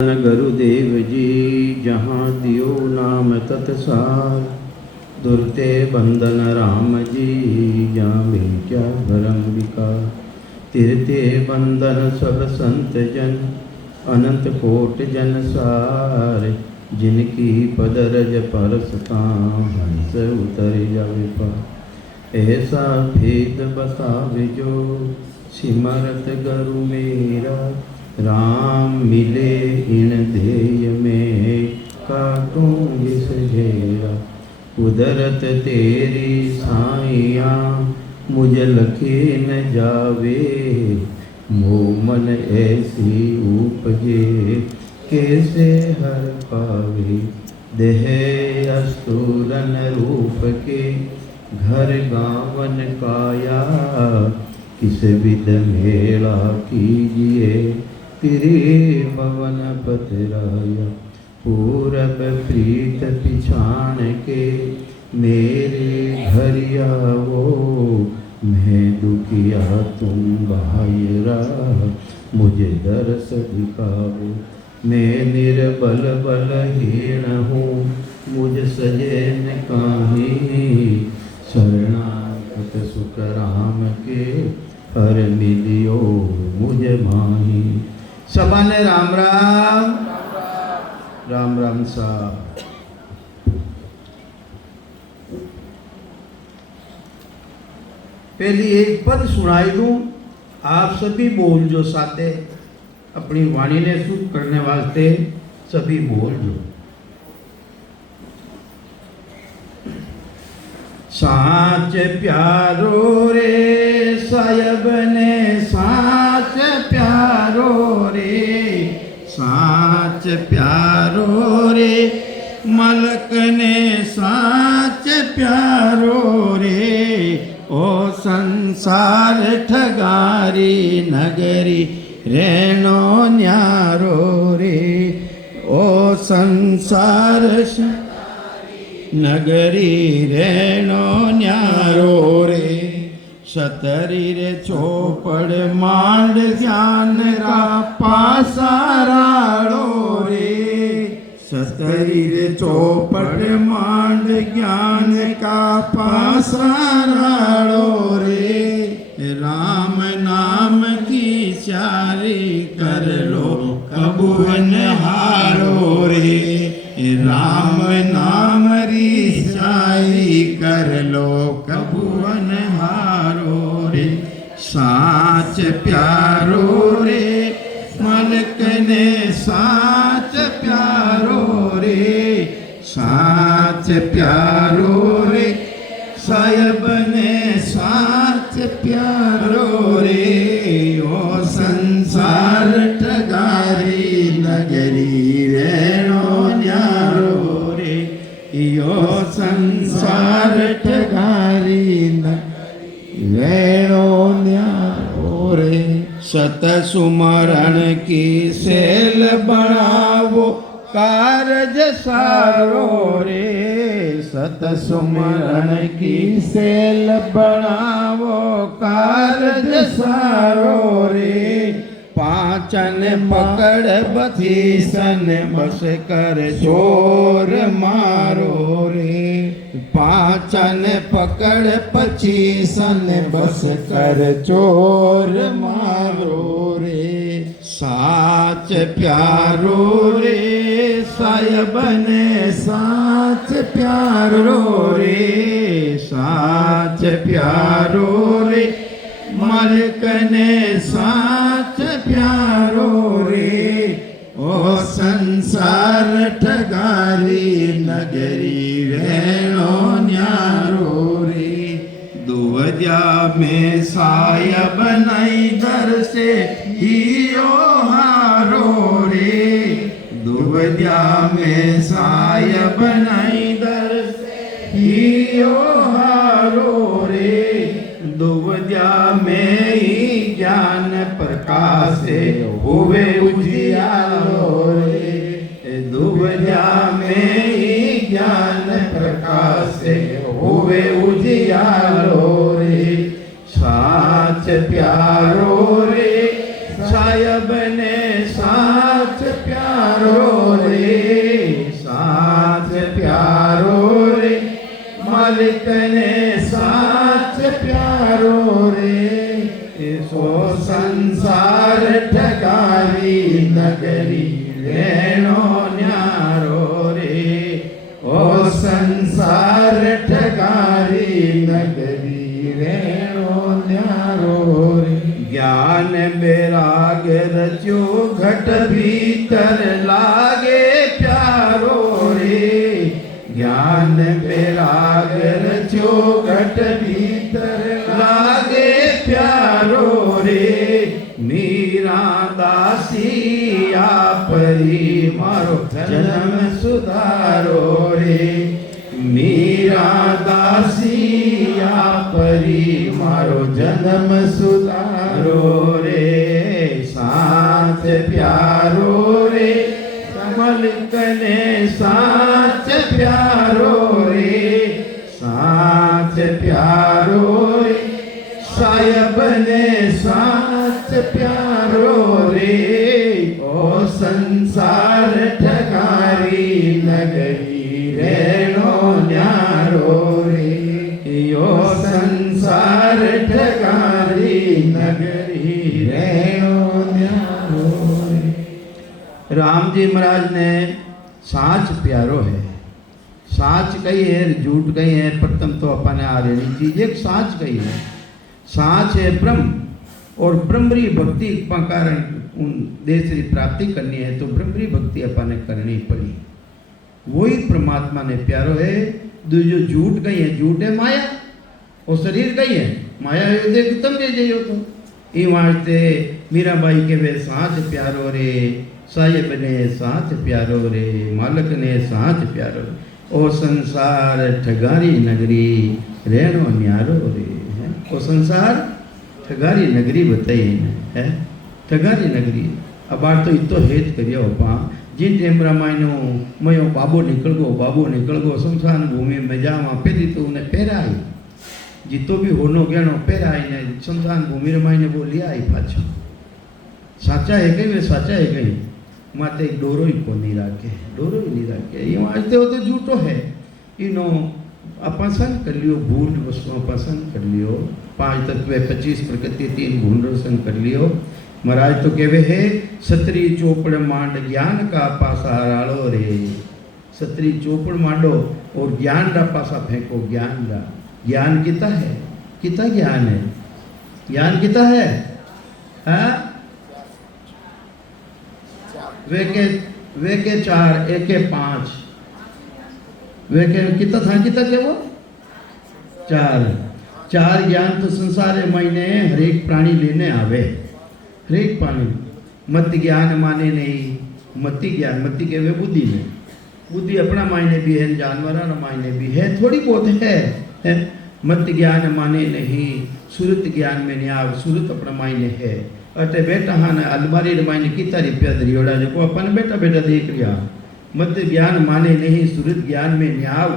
गुरुदेव जी जहाँ दियो नाम तत्सार, दुर्ते बंदन राम जी जामे क्या भरम विकार। तिरते बंदन सब संत जन, अनंत कोट जन सार, जिनकी पदरज परसता हंस उतर जावे पार। ऐसा भेद बतावे जो सिमरत गुरु मेरा, राम मिले इन ध्येय में काटूं विष घेरा। कुदरत तेरी साइया मुझ लखे न जावे, मोह मन ऐसी उपजे कैसे हर पावे। देह असुरन रूप के घर गावन काया, किस विध मेला कीजिए तिरे पवन पतराया। पूरब प्रीत पिछाण के मेरे घर आओ, मैं दुखिया तुम भाईरा मुझे दरस दिखाओ। मैं निर्बल बलहीन हूँ मुझ सजन काहीं, शरणागत सुख राम के हर मिलियो मुझ माही। सबने राम राम राम राम साहब। पहली एक पद सुनाई दूं, आप सभी बोल जो साथे अपनी वाणी ने शुद्ध करने वास्ते सभी बोल जो। साच प्यारो रे सायब ने साच प्यारो रे, साच प्यारो रे मलक ने साच प्यारो रे। ओ संसार ठगारी नगरी रेणो न्यारो रे। ओ संसार नगरी रेणो न्यारो रे। सतरी रे चौपड़ मांड ज्ञान का पासाराड़ो रे। सतरी रे चौपड़ मांड ज्ञान का पासाराड़ो रे। राम नाम की चारी कर लो कबून हारो रे। राम नाम री चारी कर लो कबून हारो रे। साच प्यारो रे मलक ने साच प्यारो रे। साच प्यारो रे सायब ने साच प्यारो रे। ओ संसार ठगारी नगरी रेणो न्यारो रे। यो संसार ठगारी रेणो न्यारो रे। सत सुमरण की सेल बनावो कारज सारो रे। सत सुमरण की सेल बनावो कारज सारो रे। पाचन पकड़ बथीसन बस कर चोर मारो रे। पाचन पकड़ पचीसन बस कर चोर मारो रे। साच प्यारो रे सायब ने साच प्यारो रे। साच प्यारो रे मलक ने साच प्यारो रे। ओ संसार ठगारी नगरी रेणो न्यारो रे। दुवद्या में सायब नई दर से हियो हारो रे। दुवद्या में सायब नई दर से हियो हारो रे। दुवद्या में ही ज्ञान प्रकाश हुए उजियारो रे। दुवद्या में ही ज्ञान प्रकाश हुए उजियारो रे। साच प्यारो रे सायब ने साच प्यारो न्यारो रे साच प्यारो रे मालिक ने साच प्यारो रे सो संसार ठगारी नगरी रेणो न्यारो रे ओ संसार ठगारी नगरी रेणो न्यारो रे ज्ञान बैराग रचो घट भीतर लागे प्यारो रे ज्ञान बैराग रचो घट भीतर लागे प्यारो रे मीरा दासी आपरी मारो जन्म सुधारो रे मीरा दासी आपरी मारो जन्म सुधारो रे साच प्यारो रे मलिक ने साच प्यारो रे साच प्यारो रे सायब ने साच प्यारो रे ओ संसार ठगारी नगरी रेणो न्यारो रे यो संसार ठगारी नगरी रेणो न्यारो रे। राम जी महाराज ने साच प्यारो है। साच कही है झूठ कही है, प्रथम तो अपन आ रही चीज एक साच कही है। साच है ब्रह्म और ब्रह्मरी भक्ति का कारण उन देश की प्राप्ति करनी है तो ब्रह्मरी भक्ति अपन ने करनी पड़ी। वही परमात्मा ने प्यारो है। जो झूठ कही है झूठ है माया और शरीर कही है माया है देख तुम ले जाइयो तो ये वास्ते मीराबाई के वे साच प्यारो रे साहिब ने साच प्यारो रे मालक ने साच प्यारो ओ संसार ठगारी नगरी रेणो न्यारो रे है ओ संसार ठगारी नगरी बताई है ठगारी नगरी। अब बार तो इतो हेत करियो पा जिन टेम रामायणो मयो बाबो निकल गो शमशान भूमि में जावा पहली तो उन्हें पहराई जितो भी होनो गणो पहराई ने शमशान भूमि रामायण वो लिया आई पाछो साचा है कहीं वे साचा है कहीं माते एक डोरो ही को नहीं राखे डोरो ही नहीं राखे ये वाजते हो तो झूठो है इनो अपसंग कर लियो भूल वस्तुओं पसंद कर लियो 5 तत्व 25 प्रकृति 3 गुण रोशन कर लियो। महाराज तो कहवे है सतरी चोपड़ मांड ज्ञान का पासा रालो रे सतरी चोपड़ मांडो और ज्ञान का पासा फेंको ज्ञान का ज्ञान किता है किता ज्ञान है ज्ञान किता है हाँ वे के 4 एक के 5 वे के कितना था कितना क्या वो 4 ज्ञान तो संसार महीने हर एक प्राणी लेने आवे हर एक प्राणी मत ज्ञान माने नहीं मति ज्ञान मति के वे बुद्धि में बुद्धि अपना मायने भी है जानवर मायने भी है थोड़ी बहुत है मत ज्ञान माने नहीं सुरत ज्ञान में न्याव सुरत अपना मायने है अटे बेटा हाँ अलमारी मायने कितना रुपया दरियोड़ा जो अपन बेटा बेटा देख लिया मत ज्ञान माने नहीं सुरत ज्ञान में न्याव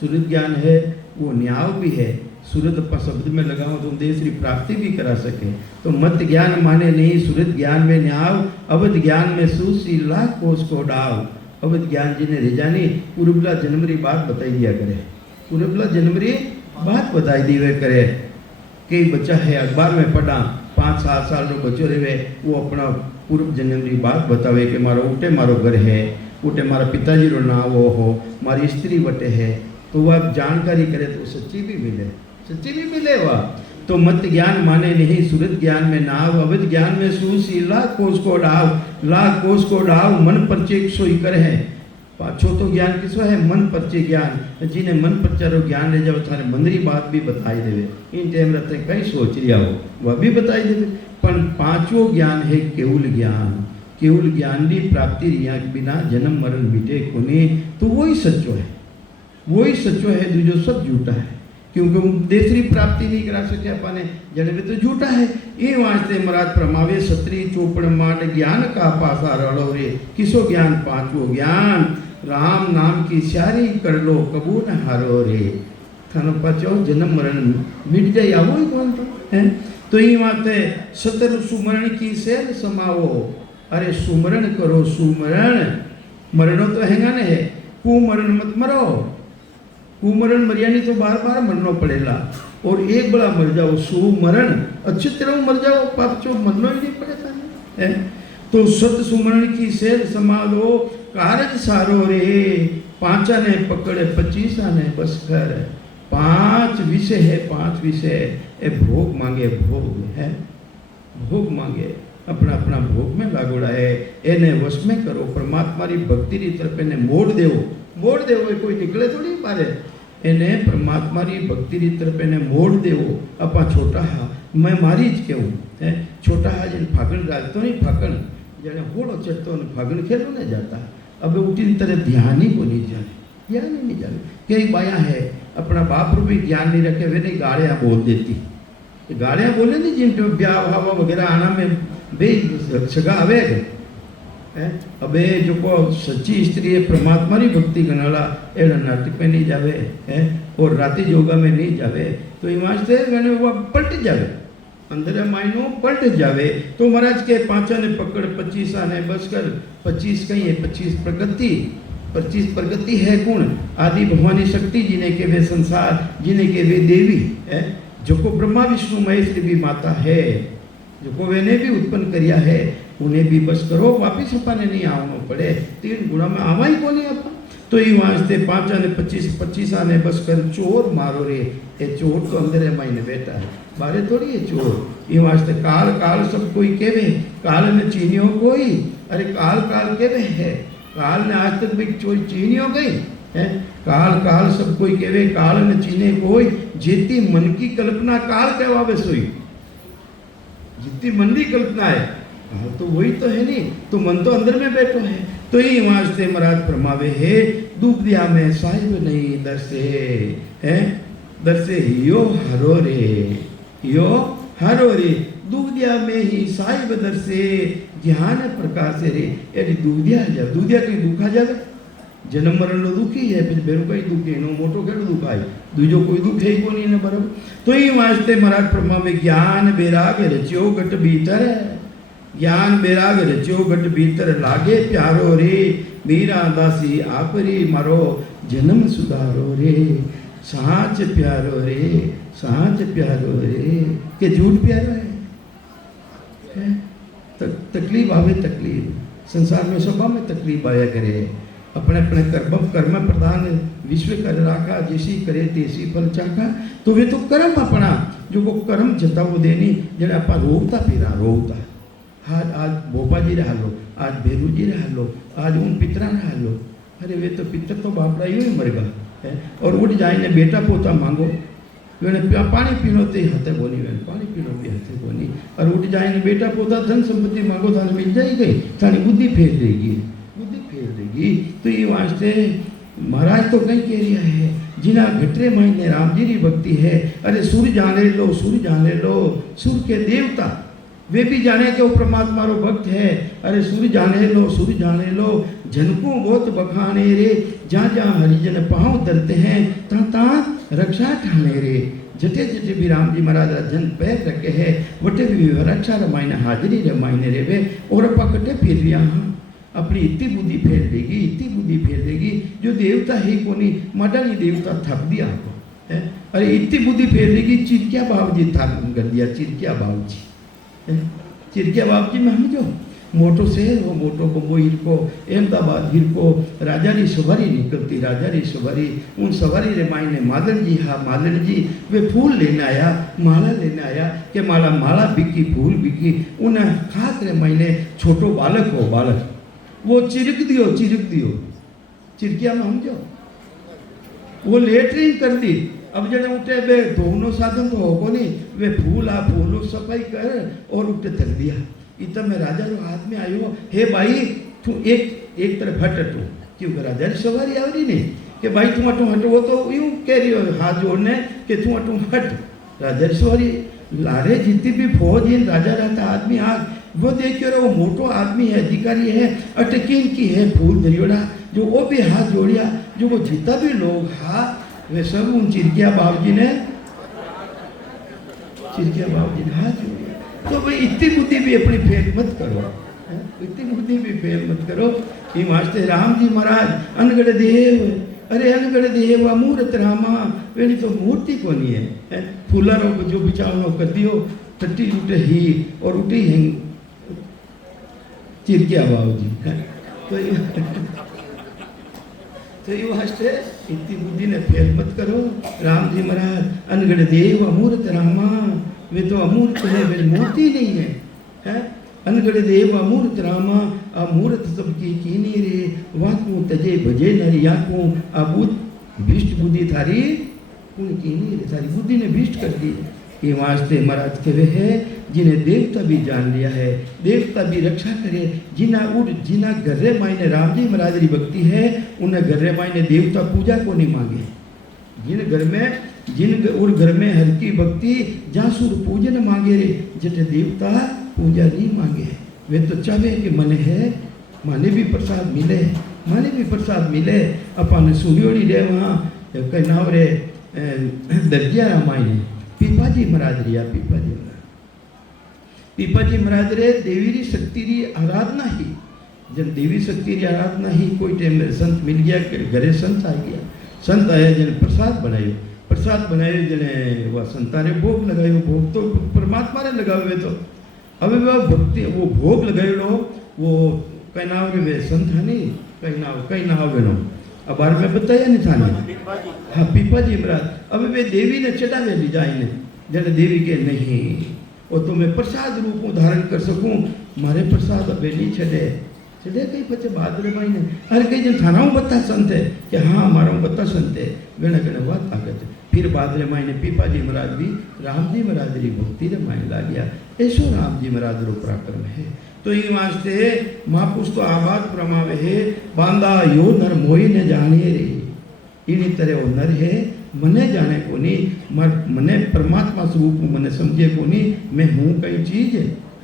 सुरत ज्ञान है वो न्याव भी है सुरत पर शब्द में लगाओ तो देश की प्राप्ति भी करा सके तो मत ज्ञान माने नहीं सुरत ज्ञान में न्याव अवध ज्ञान में सुशी लाख कोष को डाव अवध ज्ञान जी ने रिजानी पूर्वला जनवरी बात बताई दिया करे पूर्वला जनवरी बात बताई दी वे करे कई बच्चा है अखबार में पढ़ा 5-7 साल रो बच्चो रहे वो अपना पूर्व जन्म की बात बतावे कि मारो उठे मारो घर है उठे मारा पिताजी रो नाम वो हो मारी स्त्री बटे है तो वह जानकारी करे तो सच्ची भी मिले वह तो मत ज्ञान माने नहीं सुरत ज्ञान में नाव अवध ज्ञान में सूसी लाख कोष को डाव मन परचे सोई कर है पाछो तो ज्ञान किसो है मन परचे ज्ञान जिन्हें मन परचारो ज्ञान ले जाओ थारे मंदरी बात भी बताई देवे इन टाइम रहते कई सोच लिया हो वह भी बताई देवे पर 5वां ज्ञान है केवल ज्ञान की प्राप्ति रिया के बिना जन्म मरण मिटे कोने तो वही सच्चो है जो सब झूठा है क्योंकि उपदेश की प्राप्ति नहीं करा सके अपने जड़े में तो झूठा है ये वास्ते महाराज प्रमावे सत्री चोपड़ मांड ज्ञान का पासा रड़ो रे किसो ज्ञान 5वां ज्ञान राम नाम की स्यारी कर लो कबू न हारो रे थानो पाचो जन्म मरण मिट जाए आवो ही कौन तो है तो ये वास्ते सतर सुमरण की सेल समावो अरे सुमरण करो सुमरण, मरणो तो हैगा ने है, कुमरण मत मरो। कुमरण मरियानी तो बार बार मरना पड़ेगा, और एक बड़ा मर जाओ सुमरण, अच्छी तरह मर जाओ, पाप चो मरना ही नहीं पड़ेगा है। तो सत सुमरण की सेल समालो, कारज सारो रे, पांचा ने पकड़े 25 ने बस कर। 5 विषय है, 5 विषय ए भोग मांगे, भोग है, भोग मांगे, अपना अपना भोग में लागोड़ा है, एने वश में करो। परमात्मा री भक्ति री तरफ एने मोड़ देवो, मोड़ देवो, कोई निकले थोड़ी बारे, एने परमात्मा री भक्ति री तरफ एने मोड़ देवो। अपा छोटा हा मैं मारी ज केवू है, छोटा हा जन फागण राजतो नहीं, फागण जने होड़ो चढ़तो ने फागण खेलो ने जाता, अब उठी तरह ध्यान ही को नहीं जाए, ध्यान ही नहीं जाए। कई बाया है अपना बाप रू भी ज्ञान नहीं रखे, वे नहीं गाड़ियाँ बोल देती, गाड़ियाँ बोले नहीं जिन ब्याह हवा वगैरह आना में बे सगा आवे है। अबे जो को सच्ची स्त्री है परमात्मा री भक्ति करनाला एड़ा नाटक पे नहीं जावे है, और राती योगा में नहीं जावे, तो इमास्ते मैंने वो पलट जावे, अंदर मायनो पलट जावे। तो महाराज के 5 ने पकड़ 25 ने बस कर। 25 कहीं है, 25 प्रगति, 25 प्रगति है कौन? आदि भवानी शक्ति, जिन्हें के वे संसार, जिन्हें के वे देवी है, जो को ब्रह्मा विष्णु महेश भी माता है, जो को वेने भी उत्पन्न करिया है, उन्हें भी बस करो, वापिस अपने नहीं आना पड़े, 3 गुणा में आवा ही को नहीं अपा। तो ये वास्ते 5 ने 25 ने बस कर। चोर मारो रे, ये चोर तो अंदर है मायने बैठा है, बारे थोड़ी है चोर। ये वास्ते काल काल सब कोई केवे, काल ने चीनियो कोई, अरे काल काल केवे है, काल ने आज तक भी कोई चीनी हो गई है। काल काल सब कोई केवे, काल ने चीने कोई, जीती मन की कल्पना काल कहवावे सोई, जितनी मन की कल्पना है काल तो वही तो है नहीं, तो मन तो अंदर में बैठो है। तो ये वास्ते महाराज फरमावे है, दुख दिया में साहिब नहीं दरसे है, दरसे यो हरो रे, यो हरो रे, दुख दिया में ही साहिब दरसे, ज्ञान प्रकाश रे। यानी दुख दिया जा, दुख दिया कहीं दुखा जावे, जन्म मरण नो दुखी है, फिर बेरू कहीं दुखी नो मोटो केड़ो दुख आए, दूजो कोई दुख है को नहीं ने बराबर। तो ये वास्ते महाराज फरमावे, ज्ञान बैराग रच्यो गट भीतर, ज्ञान बैराग रच्यो गट भीतर, लागे प्यारो रे, मीरा दासी आपरी मारो, जन्म सुधारो रे, साच प्यारो रे, साच प्यारो रे, के झूठ प्यारो है। तकलीफ आवे, तकलीफ संसार में सभा में तकलीफ आया करे, अपने अपने कर्म प्रधान विश्व कर राखा, जैसी करे तैसी फल चाखा। तो वे तो कर्म अपना जो को कर्म जताओ देनी, जने अपा रोकता फिरा रोकता, आज भोपा जी रहा लो, आज भेरू जी रहा लो, आज उन पितरा रहा लो, अरे वे तो पितर तो बापड़ा यूँ ही मर गया है, और उठ जाए ने बेटा पोता मांगो, वे पानी पीनो ते हाथे बोनी, वे पानी पीनो भी हाथे बोनी, और उठ जाए ने बेटा पोता धन संपत्ति मांगो थाने मिल जाएगी, थानी बुद्धि फेर देगी, बुद्धि फेर देगी। तो ये वास्ते महाराज तो कहीं कह रहा है, जिना घटरे महीने राम जी की भक्ति है, अरे सुर जाने लो, सुर जाने लो, सुर के देवता वे भी जाने के वो परमात्मा रो भक्त है, अरे सुर जाने लो, सुर जाने लो, जनको बहुत बखाने रे, जहाँ जहाँ हरिजन पाँव धरते हैं, ता ता रक्षा ठाने रे। जटे जटे भी राम जी महाराज जन पैर रखे है, वटे भी रक्षा रमायने हाजिरी रमायने रे वे, और अपा कटे फिर लिया हाँ, अपनी इतनी बुद्धि फेर देगी, इतनी बुद्धि फेर देगी, जो देवता है कोनी मडानी देवता थक दिया आपको है, अरे इतनी बुद्धि फेर देगी, चिरकिया बाबू जी थक कर दिया, चिरकिया बाबू जी, चिरकिया बाबू जी में हम जो मोटो शहर हो, मोटो बम्बो हिरको, अहमदाबाद हिरको, राजा री सवारी निकलती, राजा री सवारी, उन सवारी रे मायने मालन जी, हाँ मालन जी, वे फूल लेने आया, माला लेने आया, के माला माला बिकी, फूल बिकी, उन खास रे मायने छोटो बालक हो, बालक वो चिरक दियो, चिरक दियो, चिरकिया में हम जो वो लेटरिंग कर दी। अब जने उठे बे दोनों साधन तो हो को नहीं, वे फूल आ फूलो सफाई कर और उठे थक दिया। इतना में राजा रो हाथ में आयो, हे भाई तू एक तरफ हट तू, क्योंकि राजा की सवारी आ रही नहीं कि भाई तू हटू हटो, वो तो यूँ कह रही हो हाथ जोड़ने कि तू हटू हट, राजा की सवारी लारे जितनी भी फौज इन राजा रहता आदमी आग, वो देख रहे वो मोटो आदमी है, अधिकारी है, अटकीन की है, फूल धरियोड़ा, जो वो भी हाथ जोड़िया, जो वो जितना भी लोग हाथ वे सब उन चिरकिया बाबू जी ने, चिरकिया बाबू जी ने हाथ जोड़िया। तो भाई इतनी बुद्धि भी अपनी फेर मत करो, इतनी बुद्धि भी फेल मत करो। ये वास्ते राम जी महाराज अनगढ़ देव, अरे अनगढ़ देव मूर्त रामा, वेणी तो मूर्ति को नहीं है, फूलारो को जो बिचावनो कर दियो, टट्टी उठे ही और उठी हैं चिरकिया बाबू जी। तो ये वास्ते इतनी बुद्धि ने फेल मत करो। राम जी महाराज अनगढ़ देव अमूर्त रामा, वे तो अमूर्त है, वे मूर्ति नहीं है? अनगढ़ देव अमूर्त रामा, अमूर्त सबकी कीनी रे, वाकू तजे भजे नरी आंखों, अबूत भीष्ट बुद्धि थारी कौन कीनी रे, थारी बुद्धि ने भीष्ट कर दी। ये वास्ते महाराज के वे है जिन्हें देवता भी जान लिया है, देवता भी रक्षा करे, जिना गर्रे मायने राम जी महाराज की भक्ति है, उन्हें गर्रे मायने देवता पूजा को नहीं मांगे। जिन घर में हर की भक्ति जासुर पूजन मांगे रे, जटे देवता पूजा नहीं मांगे। वे तो चाहे कि मने है, माने भी प्रसाद मिले, माने भी प्रसाद मिले। अपन सूर्योड़ी रे वहाँ कई नाव रे दर्जिया रामायण पीपाजी महाराज रिया, पीपाजी महाराज रे देवी री शक्ति री आराधना ही, जब देवी शक्ति री आराधना ही कोई टाइम में संत मिल गया, घरे संत आ गया, संत आया जिन्हें प्रसाद बनायो जिन्हें वह संता ने भोग लगायो, भोग तो परमात्मा ने लगाए हुए, तो अब वह भक्ति वो भोग लगाए लो, वो कई नाव रे वे संत है नहीं, कई नाव वे नो अब बार में बताया नहीं था नहीं। हाँ पीपाजी महाराज अब वे देवी ने चढ़ावे ली जाए, जन देवी के नहीं और तो मैं प्रसाद रूप में धारण कर सकूं, मारे प्रसाद अब नहीं चढ़े कहीं बच्चे बाद रे भाई ने अरे कहीं जन थाना बता संत है कि हाँ हमारा बता संत है, गण बात आगत। फिर बाद रे मायने पीपाजी महाराज भी राम जी महाराज री भक्ति रे मायने ला गया, ऐसो राम जी महाराज रो पराक्रम है। तो ये वास्ते महापुरुष तो आबाद प्रमावे है, बांधा यो नर मोई ने जाने रे, इन्हीं तरह वो नर है मने जाने को नहीं, मने परमात्मा स्वरूप मने समझे को नहीं, मैं हूँ कई चीज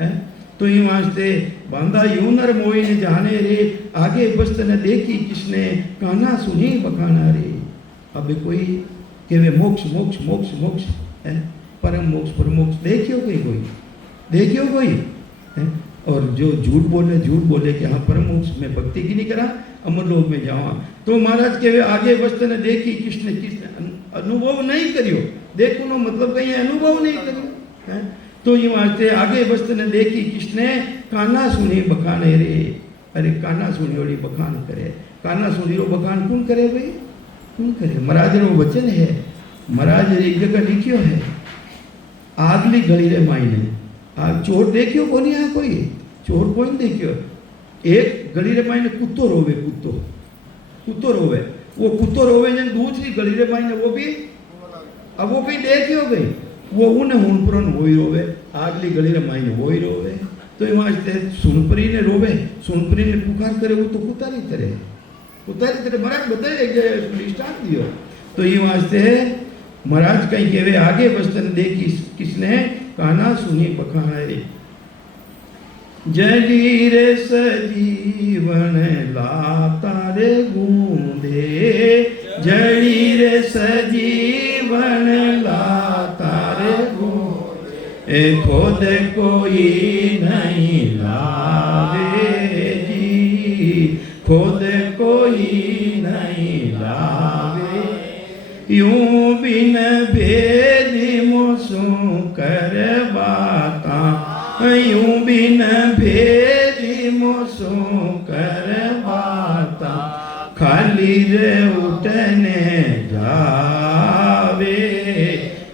है। तो ये वास्ते बांधा यूं नर मोई ने जाने रे, आगे बस्त न देखी किसने, काना सुनी बखाना रे। अब कोई के वे मोक्ष मोक्ष मोक्ष मोक्ष है, परम मोक्ष परमोक्ष देखियो कोई है? और जो झूठ बोले कि हाँ परम मोक्ष में भक्ति की नहीं करा, अमर लोक में जावा, तो महाराज के वे आगे बस्त ने देखी किसने अनुभव नहीं करियो, देखो नो मतलब कहीं अनुभव नहीं करियो है? तो ये वास्ते आगे बस्त ने देखी किसने, काना सुनी बखाने रे। अरे काना सुनी ओड़ी बखान करे, काना सुनी रो बखान कौन करे भाई, कौन करे? महाराज रो वचन है, महाराज एक जगह लिखियो है, आगली गली रे मायने आग चोर देखियो को नहीं है, कोई चोर कोई नहीं देखियो, एक गली रे मायने कुत्तो रोवे, कुत्तो रोवे, वो कुत्तो रोवे जन दूसरी गली रे मायने वो भी अब वो कहीं देखियो गई, वो उन्हें हुनपुरन वो ही रोवे, आगली गली रे मायने वो ही रोवे। तो वहाँ सुनपरी ने रोवे, सुनपरी ने पुकार करे, वो तो कुतारी तरह महाराज बताए एक दृष्टांत दियो। तो ये वास्ते महाराज कहीं के वे आगे बस्तन देखी किसने, काना सुनी बखाना रे। जली रे सजीवन लाता रे गूंधे, जली रे सजीवन लाता रे गूंधे, खुद कोई नहीं लावे जी, खुद कोई नहीं लावे, यूं बिन भेदी मोसू कर बाता, यूं बिन भेदी मोसू कर बाता, खाली रे उठने जावे,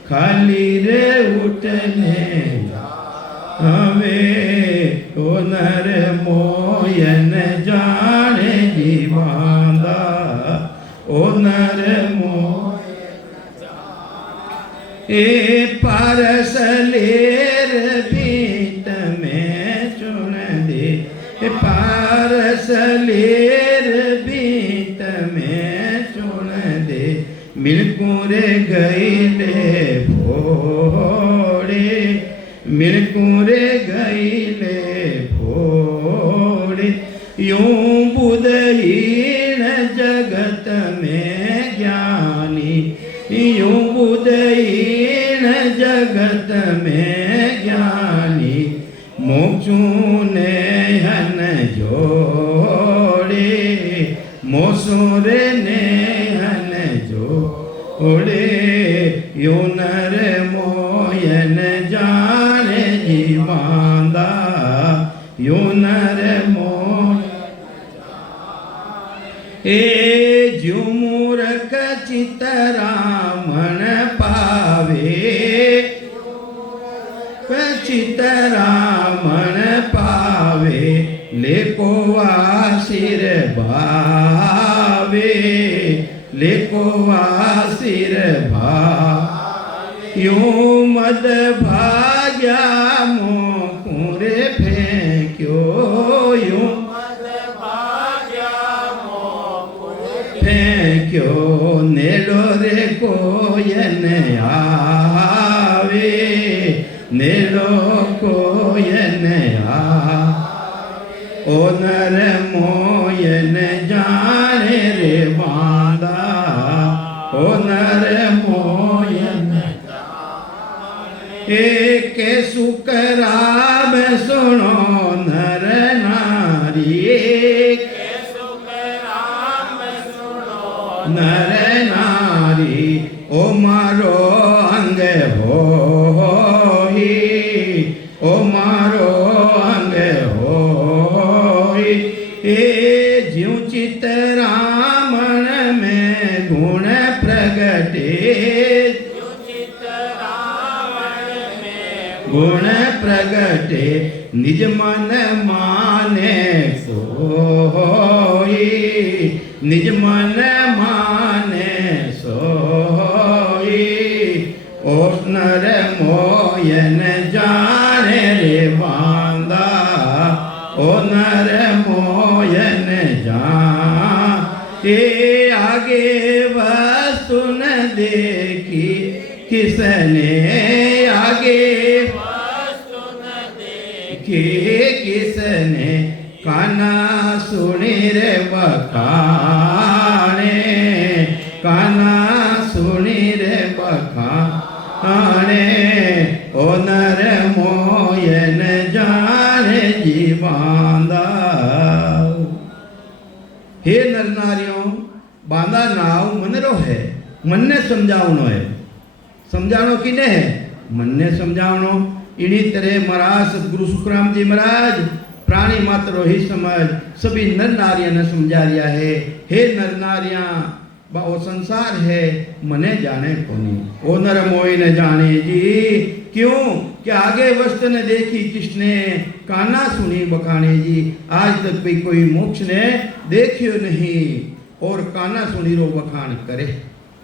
खाली रे उठने जावे, तो नर मोयन जाने जीवांदा, ओ नर ए पारस लेर बीट में चुन दे, पारस लेर बीट में चुन दे, मिलकुरे गईले भोड़े, मिलकुरे गईले भोड़े, यूं बुधहीन जगत में ज्ञानी, यूं बुधहीन जगत में ज्ञानी, मोक्षु ने मोसूर नेहन जोड़े यो नर मोयन जाने जी बांदा यो नर मोयन ए ज्यो मूरख चितरामण पावे चितरामण पावे लेको वासिर भावे लेको वासिर भावे यूं मद भाग्या मोकुरे फेंक्यो यूं मद भाग्या मोकुरे फेंक्यो नेलो रे कोयन आवे नेलो कोयन ओ नर मोयन जाने रे बांदा ओ नर मोयन एक सुकराब सुनो नर नारी नर नारी ओ मारो अंग हो ओ मारो अंग हो ए ज्यों चितरामण में गुण प्रगटे गुण प्रगटे निज मन माने सोई निज मन माने सोई ओ नर मोयन जाने रे बांदा ओ नर मोयन जान ए आगे वस्तु न देखी किसने आगे वस्तु न देखी किसने काना सुनी रे बखाने काना सुनी रे बखाने ओ नर मोयन जाने जीवांदा हे नर नारियों बांदा नाव मनरो है मन ने समझावनो है समझाणो किने है मन ने समझावनो इनी तरह महाराज सदगुरु सुखराम जी महाराज प्राणी मात्र ही समझ सभी नर नारियां ने समझा रिया है हे नर नारियां वो संसार है मने जाने कोनी ओ नर मोई न जाने जी क्यों कि आगे वस्तु ने देखी किसने काना सुनी बखाने जी आज तक भी कोई मोक्ष ने देखियो नहीं और काना सुनी रो बखान करे